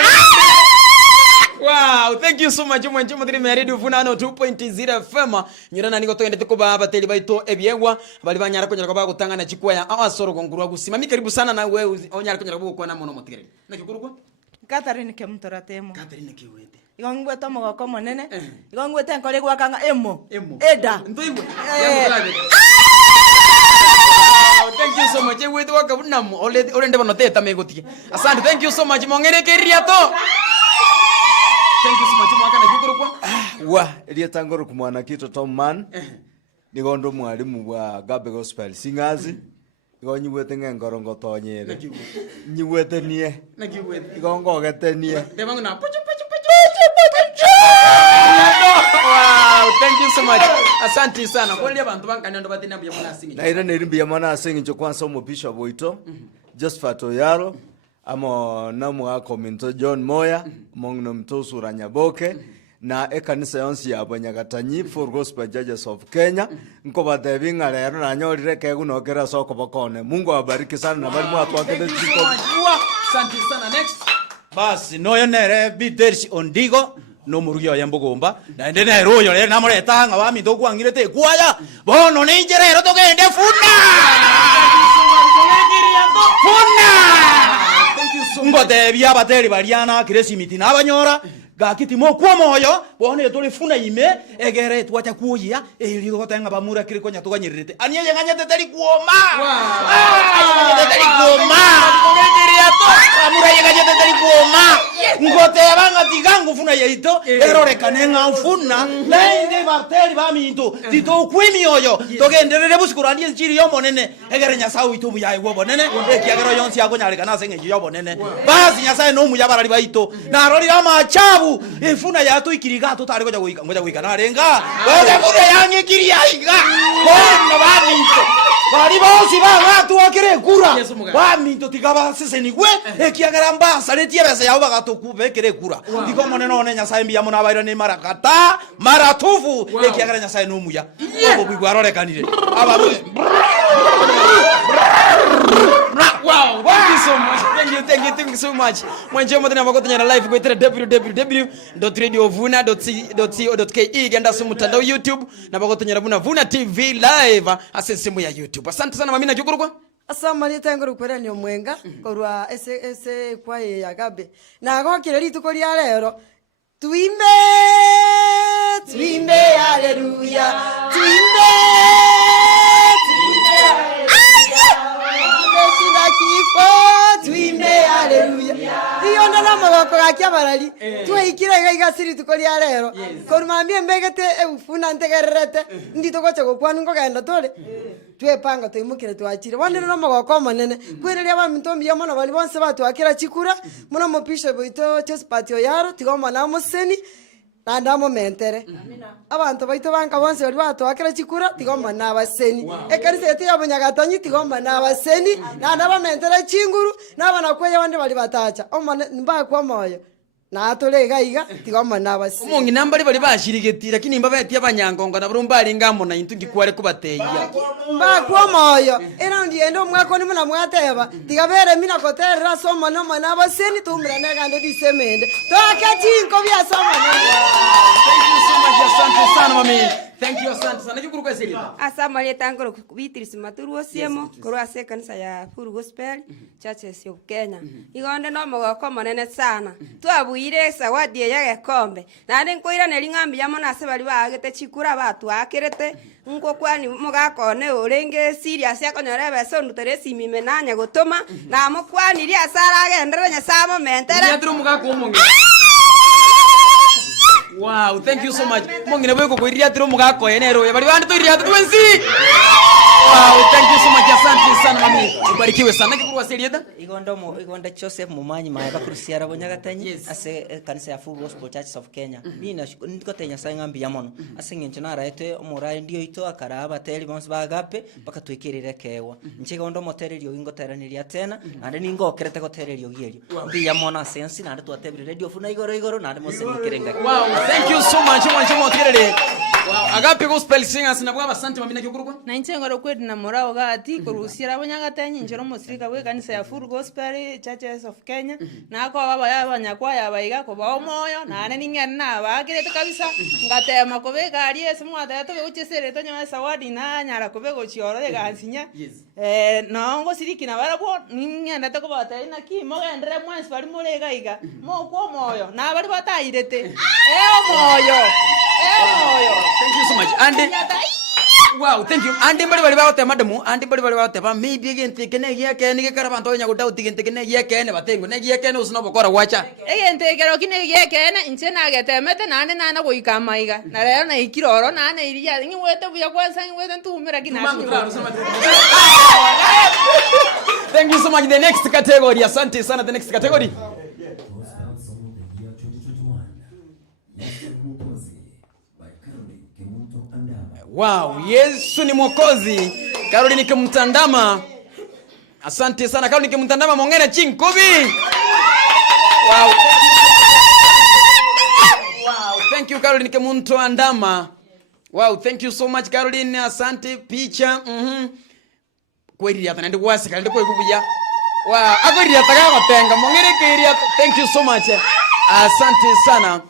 Wow, thank you so much. Mwenje mudiri Radio Vunano 2.0 FM. Nyirana niko togende tukuba abateli baito ebyegwa bali banyara konyera kwa gutanga na chikwa ya awasoro kongurwa gusimami karibu sana na wewe onyara konyera kwa na mono motigere. Na kikurugwa? Catherine Kemutoratemo. Catherine kiwete. Igongwe tomo goko monene. Igongwe tenkore gwakanga emo. Eda. Ntoigwe. Thank you so much. Wewe waka bunamo ole ndeba no teta megotie. Asante, thank you so much. Mongere keria to. Thank you so much. Mwaka na jukuru kwa. Wa, elia tangoro kumwana kito Tom Man. Nigondo mwalimu wa Agape Gospel Singers. Igonyiwete ngengorongo tonyere. Nyiwete nie. Nakiwete. Igongo gete nie. Debango na puchu. Wow, thank you so much. Asante sana. Kweli abantu bankanya ndo batina bya mwana singi. Na ira nerimbi ya mwana singi ncho kwanza mu bishop boito. Josephat Oyaro. Amo namu ako minto John Moya. Mongno mtosu Ranyaboke. Na ekanisa yonsi ya Abanyagatanyi for Gospel Judges of Kenya. Nko batebinga lero na nyorire kegunokera soko bakone. Mungu awabariki sana na bali mwatu wakende chiko. Asante sana. Next. Basi noyo nere Bitersi Ondigo no murugyo yambogomba na ende na royo le namoreta nga bami to kwangirete kwaya bono ninjerero to gende funa ngote bya bateri bariana Kresimiti nabanyora gakitimo kwa moyo bone tole funa ime egere twacha kuya eli gotenga bamura kirikonya tuganyirite aniye nganyete tali kuoma tali kuoma amura yenganyete tali kuoma ngote abanga tigangu funa yeito erore kanenga funa nende bateri baminto tito kwimioyo togenderere busikurandi nchiri yo monene egere nyasau itubu yayi wo bonene ekiagero yonsi yakonyarika nasenga yo bonene basi nyasaye no muyabarari baito na rori amachabu ifuna yatu ikiriga tutari ngoja guika narenga ngoja kure yange kiriaiga bona baminto bari bosi bangatu wakire kura baminto tikaba seseni gwe ekiagera mbasa letie bese yawo bagatukuve kire kura ndiko monene one nyasaye mbiya mona baira ni marakata maratufu ekiagera nyasaye no muya abo bigwarore kanire aba Wow, thank you so much. Thank you so much. Mwenje mwadina makoto nyana live kwa www.radiovuna.co.ke genda sumu mtandao YouTube na makoto nyana Vuna TV live asesimu ya YouTube. Asante sana mamina jukuru kwa. Asamani tengoro kwera ni omwenga korwa ese kwaye ya Agape. Na gokire rituko ria rero. Tuimbe haleluya. Tuimbe tuimbe haleluya. Iyo ndana magoko gakia barari. Tuikire gaiga siri tukoria rero. Korumambie mbegete ufuna ntegererete. Ndito goche gokwanu ngogenda tole. Twepanga tuyimukire twachire. Wandire no magoko manene. Kwireria bamintombi ya mona bali bonse batwakira chikura. Muno mopisho boito Josephat Oyaro tigoma na museni. na ndamo mentere abantu baito banka bonse bari batwakira chikura tigomba n'abaseni ekanisa yetu y'abanyagatanyi tigomba n'abaseni na ndaba mentere chinguru n'abana kweya bandi bari batacha mba kwa moyo na atoleka iga tigomba n'abaseni umungi nambari bari bashirigeti lakini mba bati abanyangonga na burumba ari ngamo na intungi kware kubateya mba kwa moyo ina ndiendo mwako ni muna mwateba tigabere mina koterera somo no mana abaseni tumira negande disemende toakachinko bya somo. Thank you so much, asante sana mami. Thank you, asante sana. Nikuru kwa selita. Asama leta ngoro kubitiri maturu osiemo korwa se kanisa ya Full Gospel Churches of Kenya. Igonde no mogoko manene sana. Twabuire sawadi ya gekombe. Na ndenkoira nelingambi yamo na se bali bagete chikura batu akirete nko kwani mugakone urenge serious yakonyore beso nduteresi mimenanya gutuma na mukwani ri asara agendere nyasamo mentere. Yadru mugako mungi. Wow, thank you so much. Mongine bweko kuiria tiro mugako enero ya bali bandi to iria twenzi. Wow, thank you so much. Asante sana mami. Ubarikiwe sana kikurwa serieta. Igonda Joseph Mumanyi maeba kurusiara bonyagatanyi ase kanisa ya Full Gospel Churches of Kenya. Bina ndiko tenya sangambi yamono. Ase ngencho narete omurai ndio ito akara abateli bonse bagape bakatwikirire kewa. Nchigondo motererio ingoteraniria tena nande ningokerete gotererio gielio. Mbi yamono sensi nande twatebire radio funa igoro nande mosemukirenga. Wow, thank you so much. Wow, agape gospel singers na bwaba asante mami nakikurwa. Na ncengoro kwedi na morao gati kurusiara bonyagatanyi njoro musirika bwe kanisa ya Full Gospel Churches of Kenya na ko baba yabanyakwa yabaiga ko bawo moyo nane ningene na bagirete kabisa ngatema ko bega ari ese mwata to gucesere to nyama sawadi na nyara ko bego chioro de gansinya no ngo siriki na barabo ningene to ko bata ina ki mo gendere mwansi bari mulega iga mo ko moyo na bari batairete moyo. Thank you so much. Andi. Wow, thank you. Andi bali baote madamu, andi bali baote ba maybe gente kene ya kene ke karabanto nya guta utigente kene ya kene batengo ne ya kene usno bokora wacha. Egente kero kine ya kene inche na getemete nane nana goikamaiga. Na leo na ikiroro nane iria ngi wete buya kwanza ngi wete ntumira kinasi. Thank you so much. The next category. Asante sana. The next category. Wow, Yesu ni Mwokozi. Caroline Kimtandama. Asante sana Caroline Kimtandama mongene chinkobi. Wow. Wow, thank you Caroline Kimtandama. Wow, thank you so much Caroline. Asante picha. Kweli ya tanende wasi kalende kwa kubuya. Wow, agori ya taka gotenga mongene kiri. Thank you so much. Asante sana.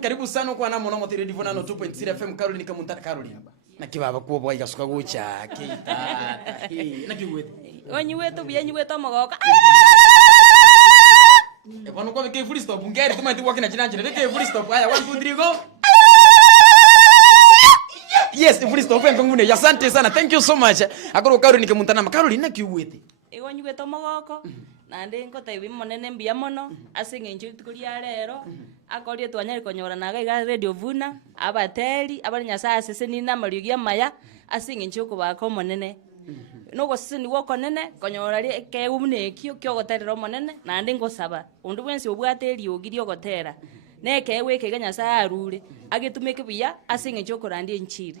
Karibu sana kwa namo nomo tire divona no 2.0 FM Caroline Kamuntana Caroline na kibaba kuo boy gasuka gucha kita na kiwete onyi wetu byenyi wetu mogoka bano kwa ke full stop ngeri tuma tiwa kina chinanje ke full stop haya 1 2 3 go. Yes, full stop ngune. Asante sana. Thank you so much. Akoro Caroline Kamuntana Caroline na kiwete onyi wetu mogoko nande ngotebi monene mbia mono asingenje tukuria rero akorie twanyari konyora naga iga radio vuna abateli abari nyasa sese ni na mariugia maya asingenje kubako monene nogo sese ni woko nene konyora ri ke umne kio kyo goterero monene nande ngosaba undu bwensi obwateli ogiri ogotera neke weke ganyasa arure agitumike bia asingenje kurandi enchiri.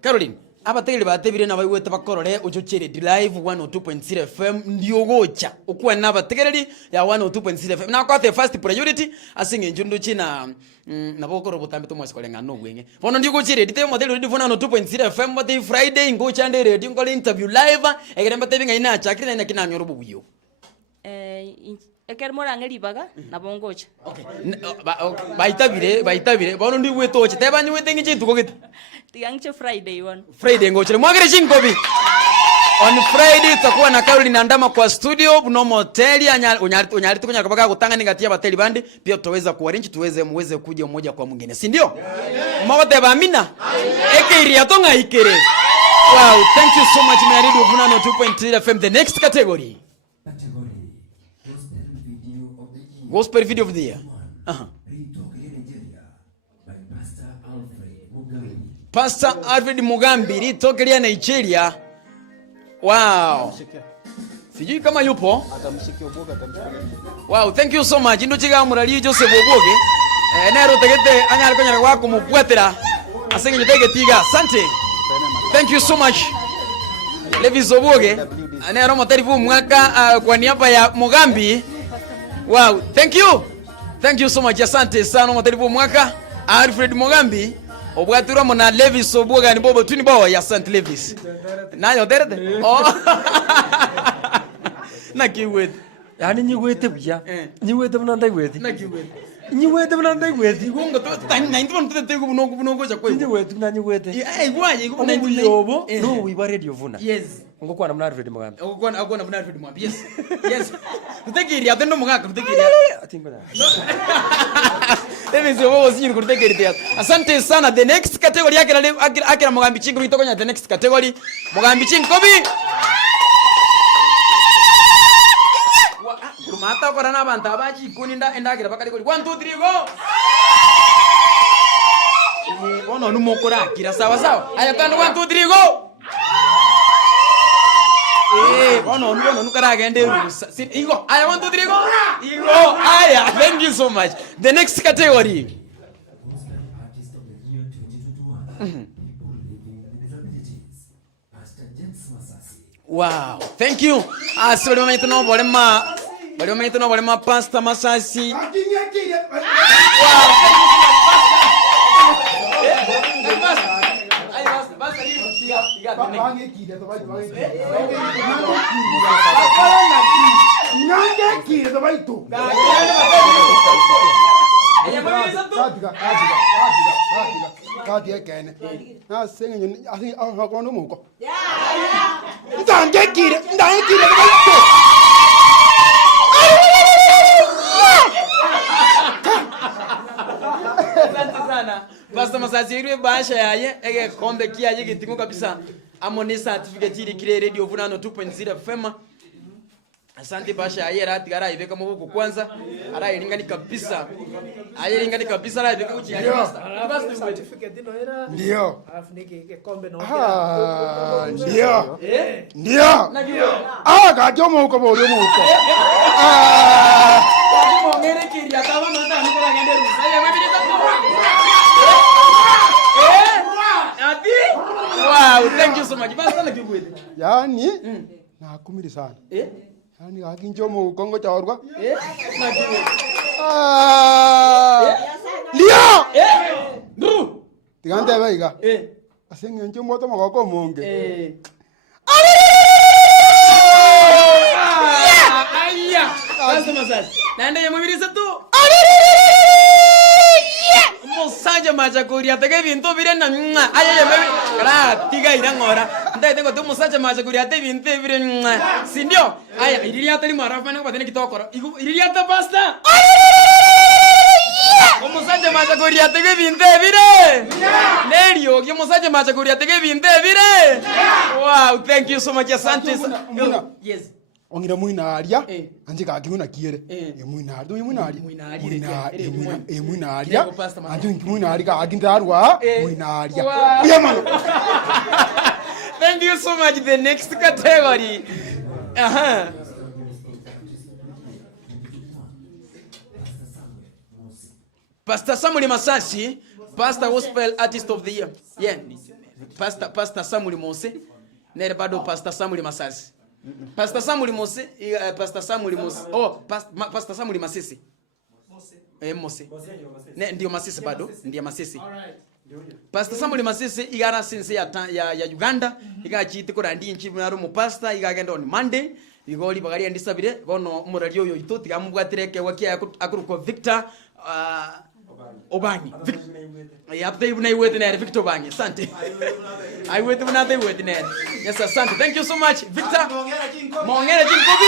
Caroline abateli batebire na baiwete bakorore uchuchere live 102.0 FM ndio gocha ukwa na bategereri ya 102.0 FM na kwa the first priority asinge njundu china na bokoro butambe to mwasi kolenga no gwenge bono ndio gochire dite modelo ndi 102.0 FM but Friday ngocha ndere ndi ngole interview live egere batebi ngaina chakira na kinanyo rubu buyo eker mora ngeri baga na bongocha. Okay baitabire bono ndi wetoche teba ni wetengi chitu kogete tiangche Friday one Friday ngochire mwagere chinkobi on Friday tutakuwa na Caroline Andama kwa studio Bunomo Hotel unyari tukunya kabaka gutanga ningatia bateli bandi pia tutaweza kuarrange muweze kuja mmoja kwa mwingine si ndio mwote bamina ekiri atonga ikere. Wow, thank you so much my radio Vuna no 2.0 FM. The next category Gospel video of the year. Pastor Alfred Mugambi litokelea Nigeria. Wow. Sijui kama yupo. Atamshikia Oboge atamshikia. Wow, thank you so much. Ndo chiga murali Joseph Oboge. Nero tegete anyari konyara wako mubwetera. Asenge nyitege tiga. Asante. Thank you so much. Levi Zoboge. Nero motari bu mwaka kwa niaba ya Mugambi. Wow, thank you. Thank you so much. Asante sana motari bu mwaka. Alfred Mugambi. Obwatura mona Levi Zoboga ni bobo tuni bawa ya St. Levis. Nayo derede. Oh. Nakiwet. Yani nyiwete buya. Nyiwete mnanda igwete. Nakiwet. Nyiwete mnanda igwete. Igongo to tani ndo ntete kubunongo cha kwe. Nyiwete na nyiwete. Igwaye na yobo. No wiba radio vuna. Yes. Ngokwa na Alfred Mugambi. Ngokwa na Alfred Mugambi. Yes. Yes. Kutekiria atendo mugaka kutekiria. Atingo na. Levi Zobogo sinyi kutekiria. Asante sana. The next category akira Mugambi chingu itokonya the next category. Mugambi chingu kobi. Mata kwa na banta baji kuninda enda kira bakari kuri 1 2 3 go. Ono numokora kira sawa sawa. Aya tano 1 2 3 go. Ono nukara gende rusa. Igo aya 1 2 3 go. Igo aya. Thank you so much. The next category. Wow, thank you. Asante mama yetu no bolema. Bali mama yetu no bolema Pastor Masasi. Pastor Masasi iriwe basha yaye ege kombe kiaje gitingo kabisa amone certificate iri kire radio vunano 2.0 FM. Asante basha yaye rati gara ibeka maboko kwanza ara ilingani kabisa ayelingani kabisa ara ibeka uchi ya pastor certificate ino era ndio alafu niki kombe no ndio ndio gajomo uko bole muko ngere kiria tawa mata nikora ngende rusa ye wewe wow, thank you so much. Basta na kigwete. Yani nakumiri sana. Yani akinjomo ukongo chaorwa. Na kigwete. Ndio. Ndu. Tigande baiga. Asenge njomo to magoko monge. Aya. Basta Masasi. Nande yamubiriza tu. Musaje macha kuria tege bintu bire na aya ya baby kala tiga ina ngora ndete ko tu musaje macha kuria te bintu bire si ndio aya iriria tali marafa na patene kitokoro iriria ta pasta musaje macha kuria tege bintu bire nerio que musaje macha kuria tege bintu bire wow, thank you so much. Asante. Yes. Ongira muinaria anje kagimuna kiere muinaria muinaria anje muinaria kagindarwa muinaria yamano. Thank you so much. The next category Pastor Samuel Masasi, Pastor Gospel Artist of the Year. Yeah. Pastor Samuel Mose nere bado Pastor Samuel Masasi. Pastor Samuel Mose, Pastor Samuel Mose. Oh, Pastor Samuel Masisi. Mose. Ndio Masisi bado, ndio Masisi. Pastor Samuel Masisi igara sense ya Uganda, igachite ko randi nchi na rumu pastor igagenda on Monday. Igoli bagari andisabire bono murario yo ito tigamubwatireke wakia akuruko Victor Obanyi. Yapte ibuna iwete na Victor Obanyi. Asante. I wait ibuna te iwete na. Yes, asante. Thank you so much Victor. Mongera jinkobi.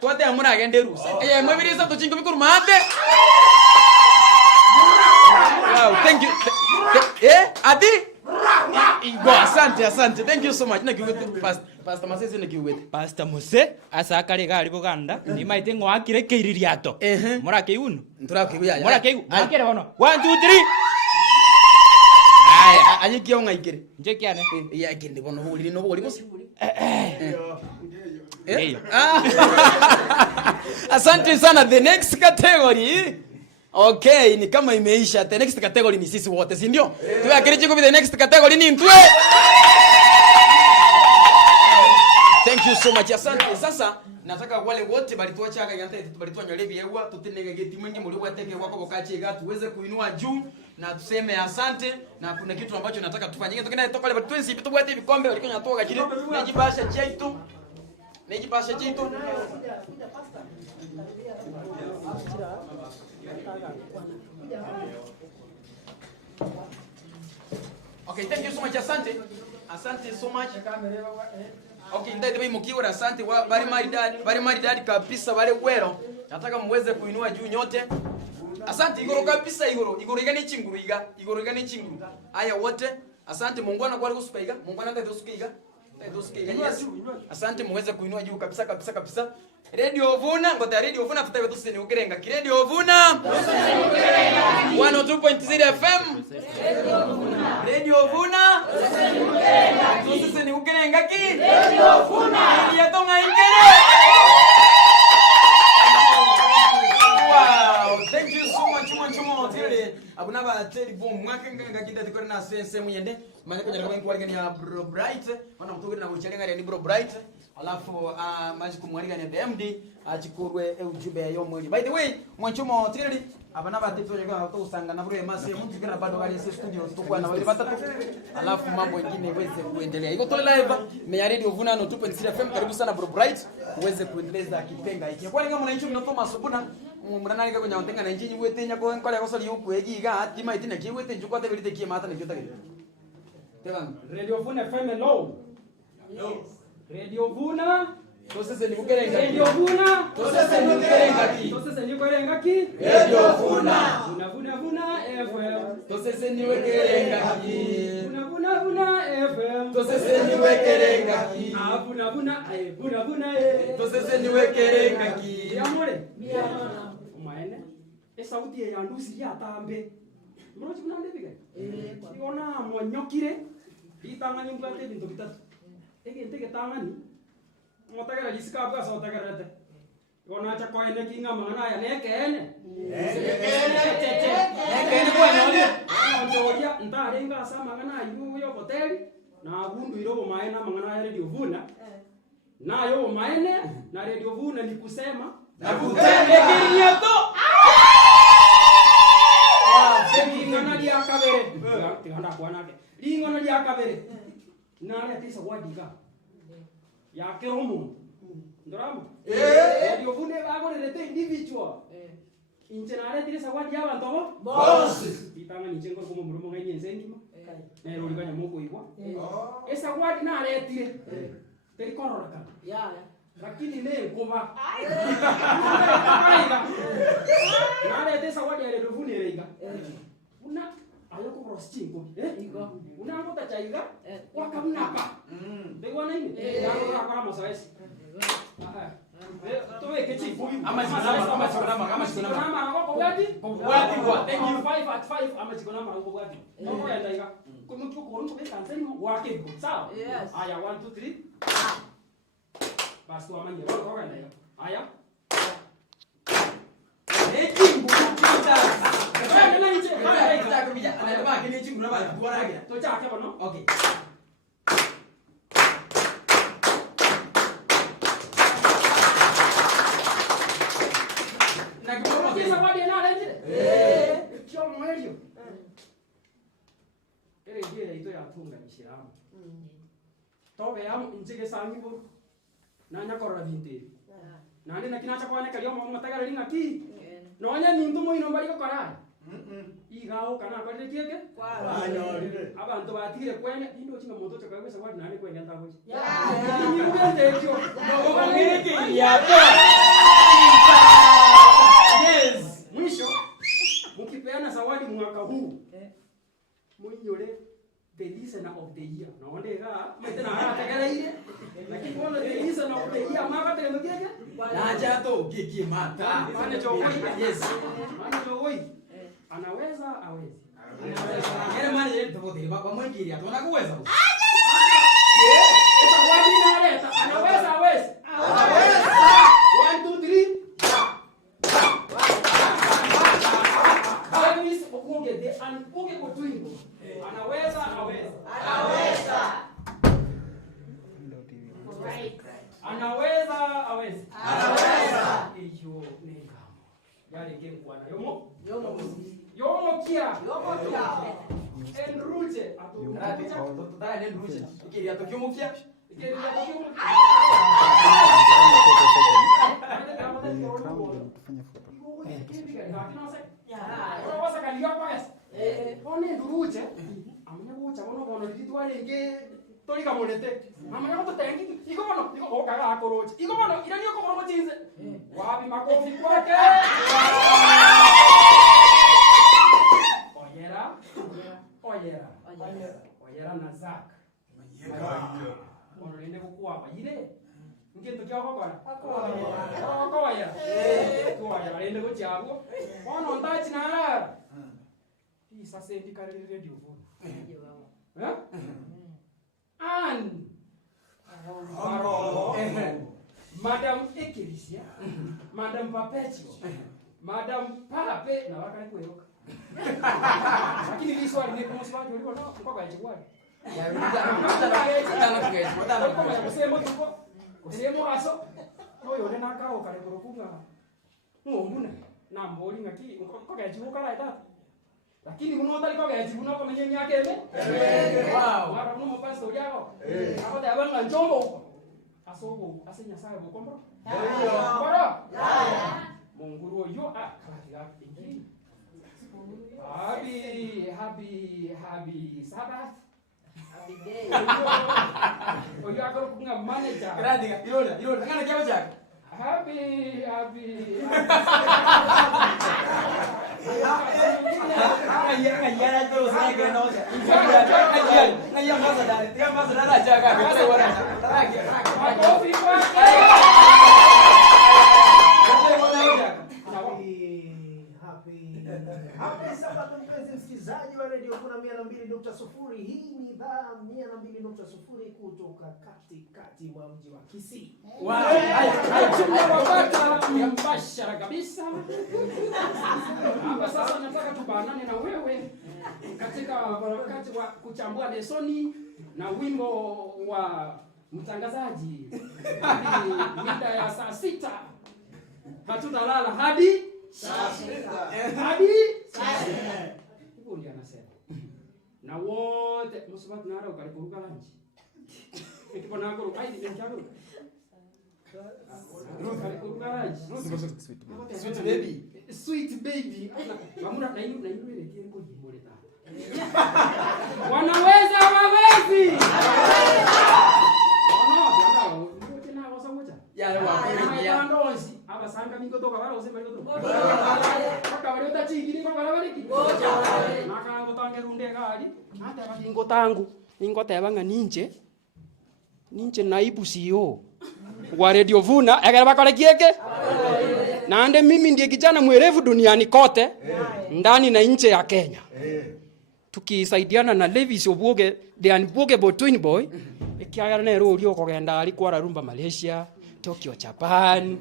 Twate amura gende rusa. Mwebiriza to jinkobi kurumate. Wow, thank you. Adi? Igo, asante. Thank you so much. Na kiwete Pastor Masese na kiwete. Pastor Mose asakare gari Buganda ni maite ngwakire keiririato. Murake unu. Nturakiguya. Murake igu. Akere bono. 1 2 3. Aya, anyiki onga ikire. Njeki ane. Ya kindi bono huli no boli musi. Asante sana. The next category. Okay, ni kama imeisha. The next category ni sisi wote, si ndio? Tuakirije kwa the next category ni ntwe. Thank you so much. Asante. Sasa nataka wale wote balituacha kaganta balituanya levi yewa tutenege geti mwingi muri wateke wako bokache ga tuweze kuinua juu na tuseme asante, na kuna kitu ambacho nataka tufanye. Tukenda toka le batwensi bitu bwate bikombe walikuwa nyatoka kile. Nejibasha chetu. Nejibasha chetu. Okay, thank you so much. Asante. Asante so much. Okay, ndai dai mukiwa asante bari maridadi kabisa wale wero. Nataka muweze kuinua juu nyote. Asante igoro kabisa igoro igani chinguru. Aya wote. Asante Mungu ana kwa kuspaiga. Mungu ana ndio sukiga. Yes. Asante muweze kuinua juu kabisa. Radio Vuna, ngoja Radio Vuna tutawe tuseni ukirenga. Radio Vuna. 102.0 FM. Radio Vuna. Tuseni ukirenga ki? Radio Vuna. Ya tonga ikere. Wow, thank you so much. Abuna ba teli boom mwaka nganga kita tikore na sense muyende. Manya kwenye kwa kwa gani ya Bro Bright. Wana mtoke na kuchenga ni Bro Bright. Alafu maji kumwalika ni DMD achikurwe ujube yo mwili. By the way, mwanchumo tili abana ba tito yaka to usanga na bure mase mtu kira bado kali studio tukua na wale batatu. Alafu mambo mengine iweze kuendelea. Iko tole live me Radio Vuna no 2.0 FM. Karibu sana Bro Bright uweze kuendeleza kipenga hiki. Kwa nini mwananchi mnatoma subuna murana nika kunya ntenga na njinyi wete nya ko nkole ko sali ukweji ga atima itina ki wete njukwa te bilite ki mata ne kyota ke. Tebang Radio Vuna FM low. Yes. Radio Vuna tosese ni kukerenga Radio Vuna tosese ni kukerenga ki tosese ni kukerenga ki Radio Vuna Vuna FM tosese ni kukerenga ki Vuna FM tosese ni kukerenga ki Vuna tosese ni kukerenga ki yamore umaene esauti ya ndusi ya tambe mbona chikuna ndebige iona monyokire bitanga nyumba te bintu bitatu ege tangani motagera gisika bwa so tagerete ona cha ko ene kinga mangana ya nekene nekene kwa none ndoya ndare nga sa mangana yuyo hoteli na bundu irobo maena mangana ya Radio Vuna na yo maene na Radio Vuna ni kusema na kutende kinyato ngana dia kabere tinganda kwa nake ngana dia kabere nare atisa wadiga ya keromo ndoramo Radio Vuna bagorete individual inchenare tire sawadi ya bantu boss itanga nichengo como murumo nganye nzengima na ruri kanya moko igwa esa wadi na retire teri kororaka ya lakini ne kuba na rete sawadi ya Radio Vuna reiga una ayo ko rostingo una ngota chaiga wakamnapa ndewa nini ya ngora kwa masaisi towe kechi ama sikonama ko bwati kwa thank you 5 at 5 ama sikonama ko bwati ko ya ndaiga ko mtu ko rongo beka nseni wake sawa aya 1 2 3 basi tu amani ko ya ndaiga aya ekingu kita kana nje kana kumija anabeba kile chingu na bali kuona kile to cha kwa no okay na kipo kisa wadi na lete kio mwelio ere ngie ito ya tunga nishiramu tobe ya nchige sangibo na nyakora vinte na ndina kinacha kwa ne kalio matagara linga ki nonya nindu mo ino bali ko kara igao kana kwende kieke kwanyorire abantu batire kwene indo chinga moto chaka kwesa wadi nani kwende ntago ya ni ubende kyo no ngeke ya yes mwisho mkipeana zawadi mwaka huu munyore the listener of the year naonde ga mete na hata tegera ile lakini kwa the listener of the year maka tele mkieke na jato kiki mata maana chogoi yes maana chogoi anaweza awezi yale mali yetu bote baba mwingine atona kuweza esa wadi na leta anaweza awezi 1 2 3 hawezi? Anaweza. Hiyo ni ngamo. Yale ngemu bwana. Yomo kia. Enruje. Tutaya enruje. Ikiria tokiomukia. One nduruche amenya gucha bono bono litwa renge tori kamonete amenya ko tengi iko bono iko okaga akoroche iko bono irani ko bono chinze wapi makofi kwake oyera na Zak bono rende kukua bayire ngintu kya kokora koya koya rende kuchabo bono ndachi na sasa ndikarele radio phone. And Madam Ekelisia, Madam Perpetual, Madam Pape na wakati kueroka. Lakini hii swali ni kwa sababu uliko na mpaka yajiwani. Ya kusema aso. Oyo nena kao kale kurukuga. Ngomuna na mboli ngaki mpaka yajiwuka la ita. Lakini munotali kwa yajibu na kwa menyenye yake eme. Wow. Mara kuno pastor yao. Hapo tabanga njombo. Asobo asenya sayo bokombro. Bora. Munguru yo kalati yake ingine. Happy Sabbath. Happy day. Oyo akoro kunga manager. Grande, irola. Ngana kiao chake. Happy. Ngayara tu saya kena oja. Ngayara masa dari, tiga masa dari aja kan. Masa orang. Kopi kwake. Happy Sabbath mpenzi msikilizaji wa Radio Vuna 102.0. Hii ni idhaa 102.0 kutoka katikati mwa mji wa Kisii. Wow. Tumewapata mbashara kabisa. Hapa sasa nataka tubanane na wewe katika wakati wa kuchambua lesoni na wimbo wa mtangazaji. Mida ya saa 6. Hatutalala hadi saa 6. Hadi saa 6. Huko ndio anasema. Na wote msubati na rao karibu lunch. Ikipo na ngoro ai ni ngoro. Sweet baby. Mamuna na yule ile kiengo jimole tata. Wanaweza hawawezi? Yale wakweli ndozi abasanga mingotoka barose bali gotoka bakabali utachigiri ko barabariki nakango tangerunde gali hata bakingo tangu ningotebanga ninje naibu CEO wa Radio Vuna egera bakole kieke nande mimi ndiye kijana mwerevu duniani kote ndani na nje ya Kenya tukisaidiana na Levis Obuoge the unbogable twin boy ikiagara ne rũrio kogenda ari kwara rumba Malaysia Tokyo Japan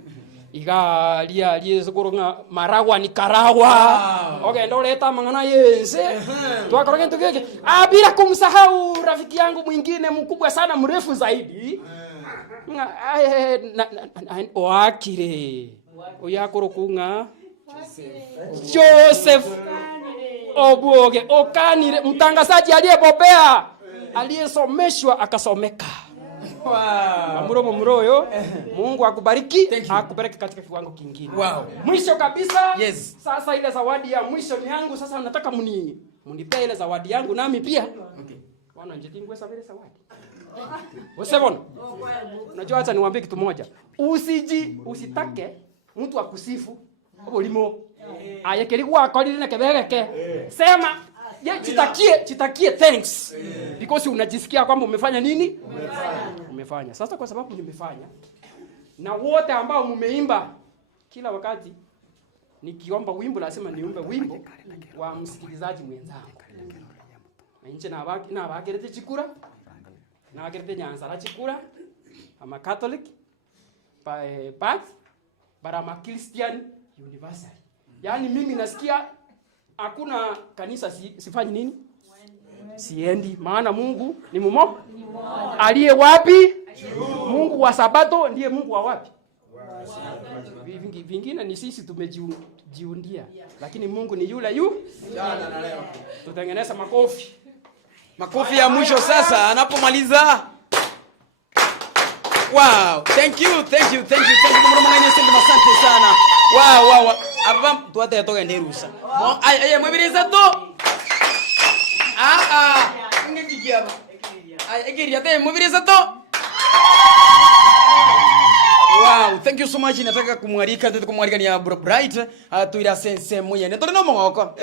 igalia liezukurunga Maragua Nicaragua ogenda uleta mangana yense twakoroge tukeke bila kumsahau rafiki yangu mwingine mkubwa sana mrefu zaidi oakire oyakorokunga Joseph Obuoge Okanire mtangazaji aliyebobea aliyesomeshwa akasomeka. Wow. Muroyo, Mungu akubariki, akupeleke katika kiwango kingine. Wow. Mwisho kabisa, yes. Sasa ile zawadi ya mwisho ni yangu, sasa nataka munipea ile zawadi yangu nami pia. Okay. Wana njetingwe sabere zawadi. Usebona? Unajua acha niwaambie kitu moja. Usitake mtu akusifu ulimo. Ayekeli kwa kodi na kebeleke. Sema chitakie thanks because unajisikia kwamba umefanya nini? Umefanya. Sasa kwa sababu nimefanya na wote ambao mumeimba kila wakati nikiomba wimbo lazima niombe wimbo wa msikilizaji mwenzangu. Na nje na abagerete chikura na abagerete nyanza chikura ama Catholic but ama Christian Universal. Yaani mimi nasikia hakuna kanisa sifanyi nini? Siendi. Maana Mungu ni mumo. Aliye wapi? Mungu wa Sabato ndiye Mungu wa wapi? Vingine ni sisi tumejiundia, lakini Mungu ni yule yu jana na leo. Tutengeneza makofi. Makofi ya mwisho sasa anapomaliza. Wow, thank you. Mwana mwana sente masante sana. Wow. Aba tuate yatoka nderusa. Ay mwebiriza to. Ngekikia ba. Ay ekiria te mwebiriza to. Wow, thank you so much. Nataka kumwalika ni ya Bro Bright tuira sense mwenye. Tole no mongoko.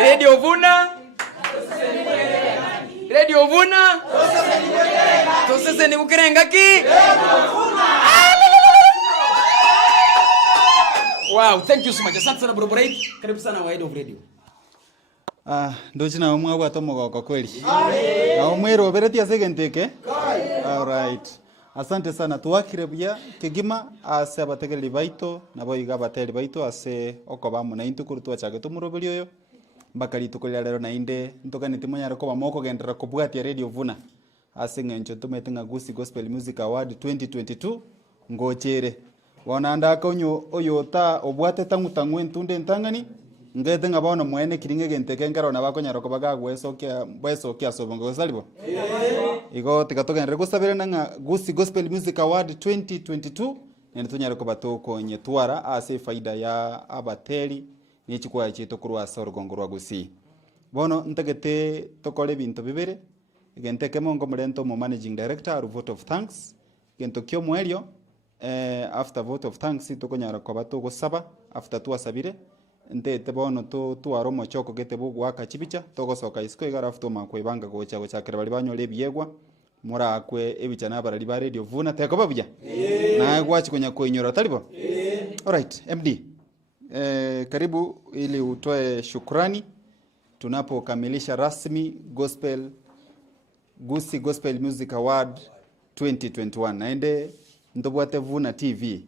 Radio Vuna. Tosese ni kukerenga ki. Wow, thank you so much. Asante sana Bro Bright. Karibu sana Wide of Radio. Ndochina umwe bwa tomogoko kweli. Na umwero bereti asegenteke. All right. Asante sana tuwakire bya kigima ase abategereri baito nabo iga bateri baito ase okoba mu na intukuru twachage tumuroberi oyo mbakari tukolera lero na inde ntokanite monyara ko bamoko gendera kubwatia Radio Vuna ase ngencho tumetenga Gusi Gospel Music Award 2022 ngochere wona ndaka oyo ta obwate tangutangwe ntunde ntangani ngete ngabona mwene kiringe genteke ngaro na bakonyara ko bagagwesokia bwesokia sobongo salibo igo tikatokenere gusabira nanga Gusi Gospel Music Award 2022 nene tunyara ko batoko nye twara ase faida ya abateri ni chikwa chito kurwa sorgongo rwa Gusi bono ntegete tokole bintu bibere igenteke mongo murento mu managing director vote of thanks gento kyo mwerio after vote of thanks tokonyara ko batoko saba after tuasabire ndete bono tuaro mochoko gete bugwaka chibicha togosoka isiko igarafuto makwebanga gocha gochakira bali banyole byegwa mura akwe ebichana abarali ba Radio Vuna teko babya na gwachi kunya koinyora talibo all right MD karibu ili utoe shukrani tunapokamilisha rasmi Gusi Gospel Music Award 2021 naende ndobwate Vuna TV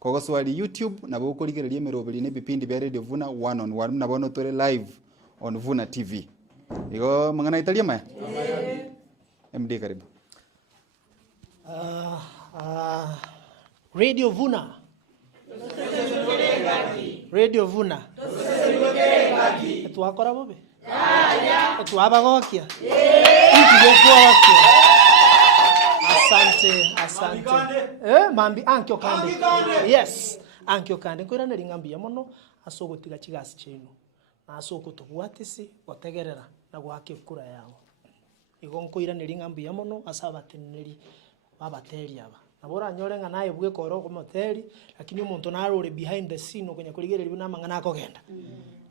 Kogo swali YouTube na bukurikirerie merobeli ne bipindi bya Radio Vuna 1-on-1 na bono tore live on Vuna TV. Igo mangana italia maya? MD karibu. Radio Vuna. Radio Vuna. Twakora bobe? Twabagokia. Asante. Mambi ankyo kande. Yes, ankyo kande. Kwira nari ngambia mono asogotiga kigasi cyenu. Asoko tubwatisi gotegerera na gwake kura yawo. Igo nkoira nari ngambia mono asabateneri babateri aba. Nabora nyorenga naye bwe koro ko moteri lakini umuntu narore behind the scene okenya kurigerera ibina mangana akogenda.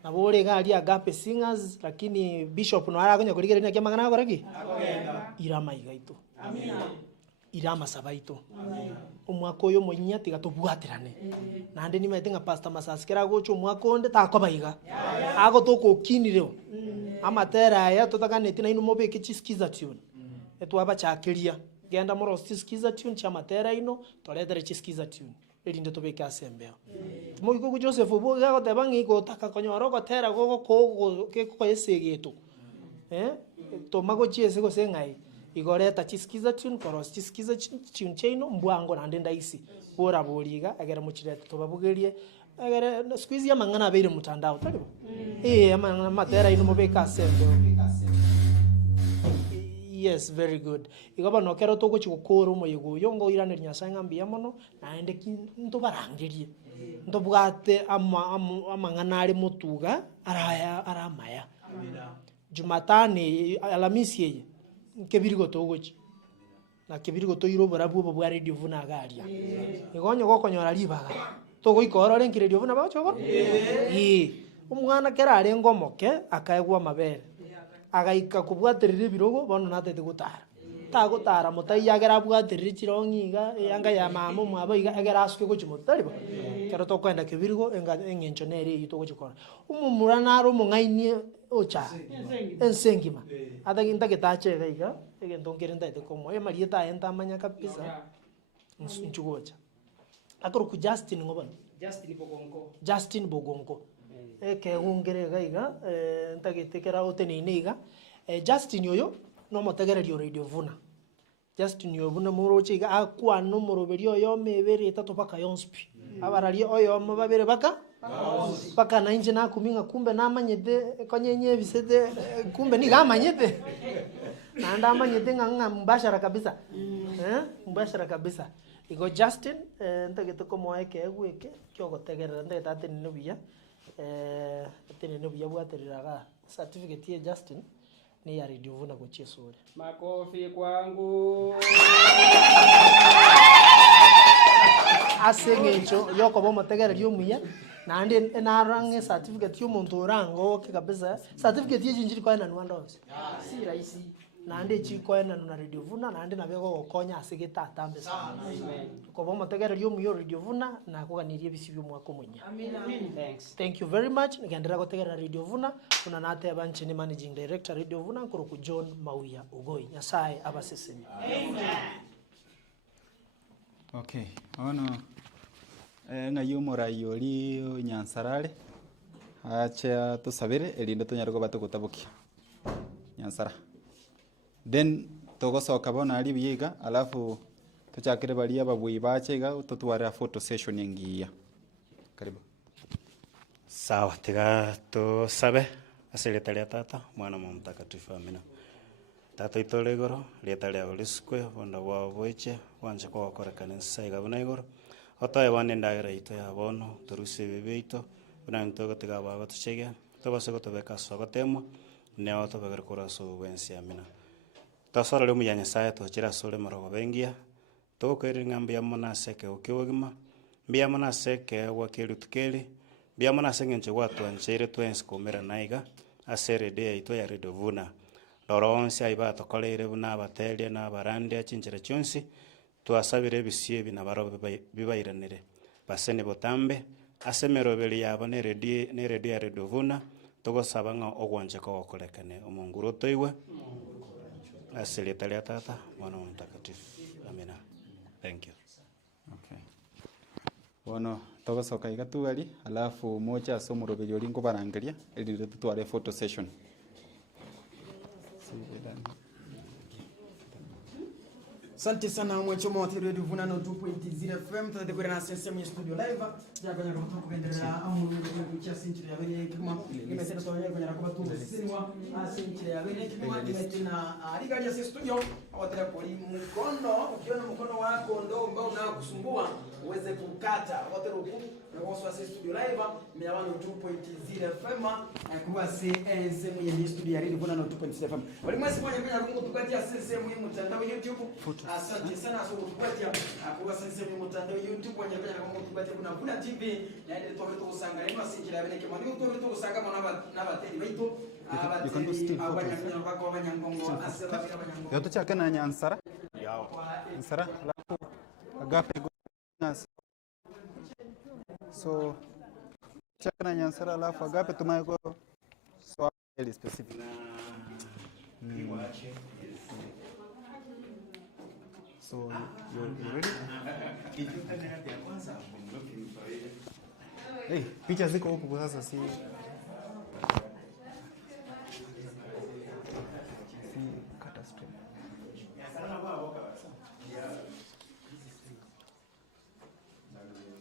Nabore gali agape singers lakini bishop no aragonya kurigerera kyamangana akoragi. Akogenda. Irama igaito. Amina. Irama sabaito. Omwako oyo moinya tiga tobwaterane. Nande nimetenga pastor masasikera gocho omwako onde takobaiga. Ago tokokinireo. Amatera ya totakanete na ino mobeke chisikiza tune. Etwaba chakiria. Genda moro chisikiza tune cha matera ino toledere chisikiza tune. Elinde tobeke asembeo. Moiko ku Joseph obo gago tebangi ko takakonyoro ko tera gogo ko ke yesegeto. Tomago chiese go sengai. Igoreta chisikiza tune koros chisikiza tune chaino mbwango nande ndaisi bora boriga agera muchirete tobabugerie agera squeeze ya mangana abere mutandao talibo amangana matera ino mobeka sembe. Yes, very good. Igaba no kero toko chikokoro moyego yongo irane nyasanga mbia mono naende kinto barangirie ndo bwate amangana ari mutuga aramaya Jumatani Alamisi ye kebirigo togochi na kebirigo toiro borabu bwa Radio Vuna garia igonyo gokonyora libaga togo ikorore nki Radio Vuna bacho umwana kera ari ngomoke akaegwa mabere agaika kubwaterire birogo bono natete gutara tagutara mutai yagera bwaterire chirongiga yanga ya mama mwabo iga agera asuke gochimotaribo kero tokwenda kebirigo engencho nere yitogochikora umumurana aro mungainie ocha ensengima adaginta getache gaiga egentongere ndaite komo marieta enta manya kabisa nchugocha akoro ku Justin Bogonko ke ungere gaiga ntagetekera otenine iga Justin yoyo no motegererio Radio Vuna Justin Obuna muroche iga akwa no moroberi oyo mebere etatu paka yonspi abarari oyo mababere baka paka na inje na kuminga kumbe na manyete konyenye bisete kumbe ni ga manyete na anda manyete nganga mbashara kabisa mbashara kabisa igo Justin ndagete ko moeke egweke kyo gotegerera ndagete atene buya atene buya bwateriraga certificate ya Justin ni ya Radio Vuna gochie sore. Makofi kwangu. Asengecho yoko bomo tegereri omuya nandi narange certificate y'omuntu orango ke kabisa certificate y'injiri kwa na nwandonse si rahisi nandi chiko na Radio Vuna nandi nabego gokonya asegeta atambe sana ko bomo tegereri omuya Radio Vuna na kuganirie bisibyo mwako munya. Thanks. Thank you very much. Nigendera gotegerera Radio Vuna kuna nate abanchini managing director Radio Vuna kuruku John Mauya Ugoi. Nyasaye abaseseni. Amen. Okay, ono ngayo morayori Nyansarare acha tusabire elinde tunyarego batugutabuki Nyansara then togosoka bona ali biyiga alafu tuchakire bali ababui bachega tutware photo session yengiya karibu sawa tiga tusabe asileta lya tata mwana wa mtakatifu amina tata itole igoro leta lya uliskwe bonda bwa bweche wanje ko gukora kanisa igabona igoro otoye bane ndagira ito ya bono turuse bibeito buna ntogo tiga baba tuchege tobase gotobeka sogotemwa ne otobegera kuraso wensi amina tasara le muyanya saya to chira sole marogo bengia to keri ngambi ya mona seke okiwogima mbia mona seke wakeli tukeli mbia mona senge nche watu anchere twens komera naiga asere de ito ya Radio Vuna doronse aiba tokolere buna abatelie na barande achinjira chonsi twasabire bisie bina baro bibairanire basene botambe asemero beli yabo ne radio ya Radio Vuna togosaba nga ogwanje ko okorekane omonguro toiwe asili talia tata mwana mtakatifu amina. Thank you. Okay. Bueno, togosoka igatugari alafu moja somuroberi olingo barangeria eli tutware photo session. Asante sana mwecho mote Radio Vuna no 2.0 FM tutakwenda na session ya studio live ya kwenye kutoka kuendelea au kuchia sinchira ya wenye kama imesema tuone kwenye rakoba tu sinwa sinchira ya wenye kama imetina aligali ya studio awataka kuli mkono ukiona mkono wako ndio ambao unakusumbua uweze kukata wote ruku na kwa sababu studio live 2.0 FM kwa sehemu ya studio ya Radio Vuna no 2.0 FM walimwezi kwenye rungu tukatia sehemu ya mtandao YouTube. Asante sana so kupatia kwa sasa ni mtandao YouTube wanyapenya kama kupatia kuna Vuna TV na ile toka kusanga ino asinjira bene kama ni utoka kusanga mwana na bateri baito abanyakanya bako abanyangongo asela abanyangongo yoto chake na Nyansara Nyansara alafu agape ngas so chake na Nyansara alafu agape tumaiko so very specific So you ready? Hey, picha ziko huko sasa si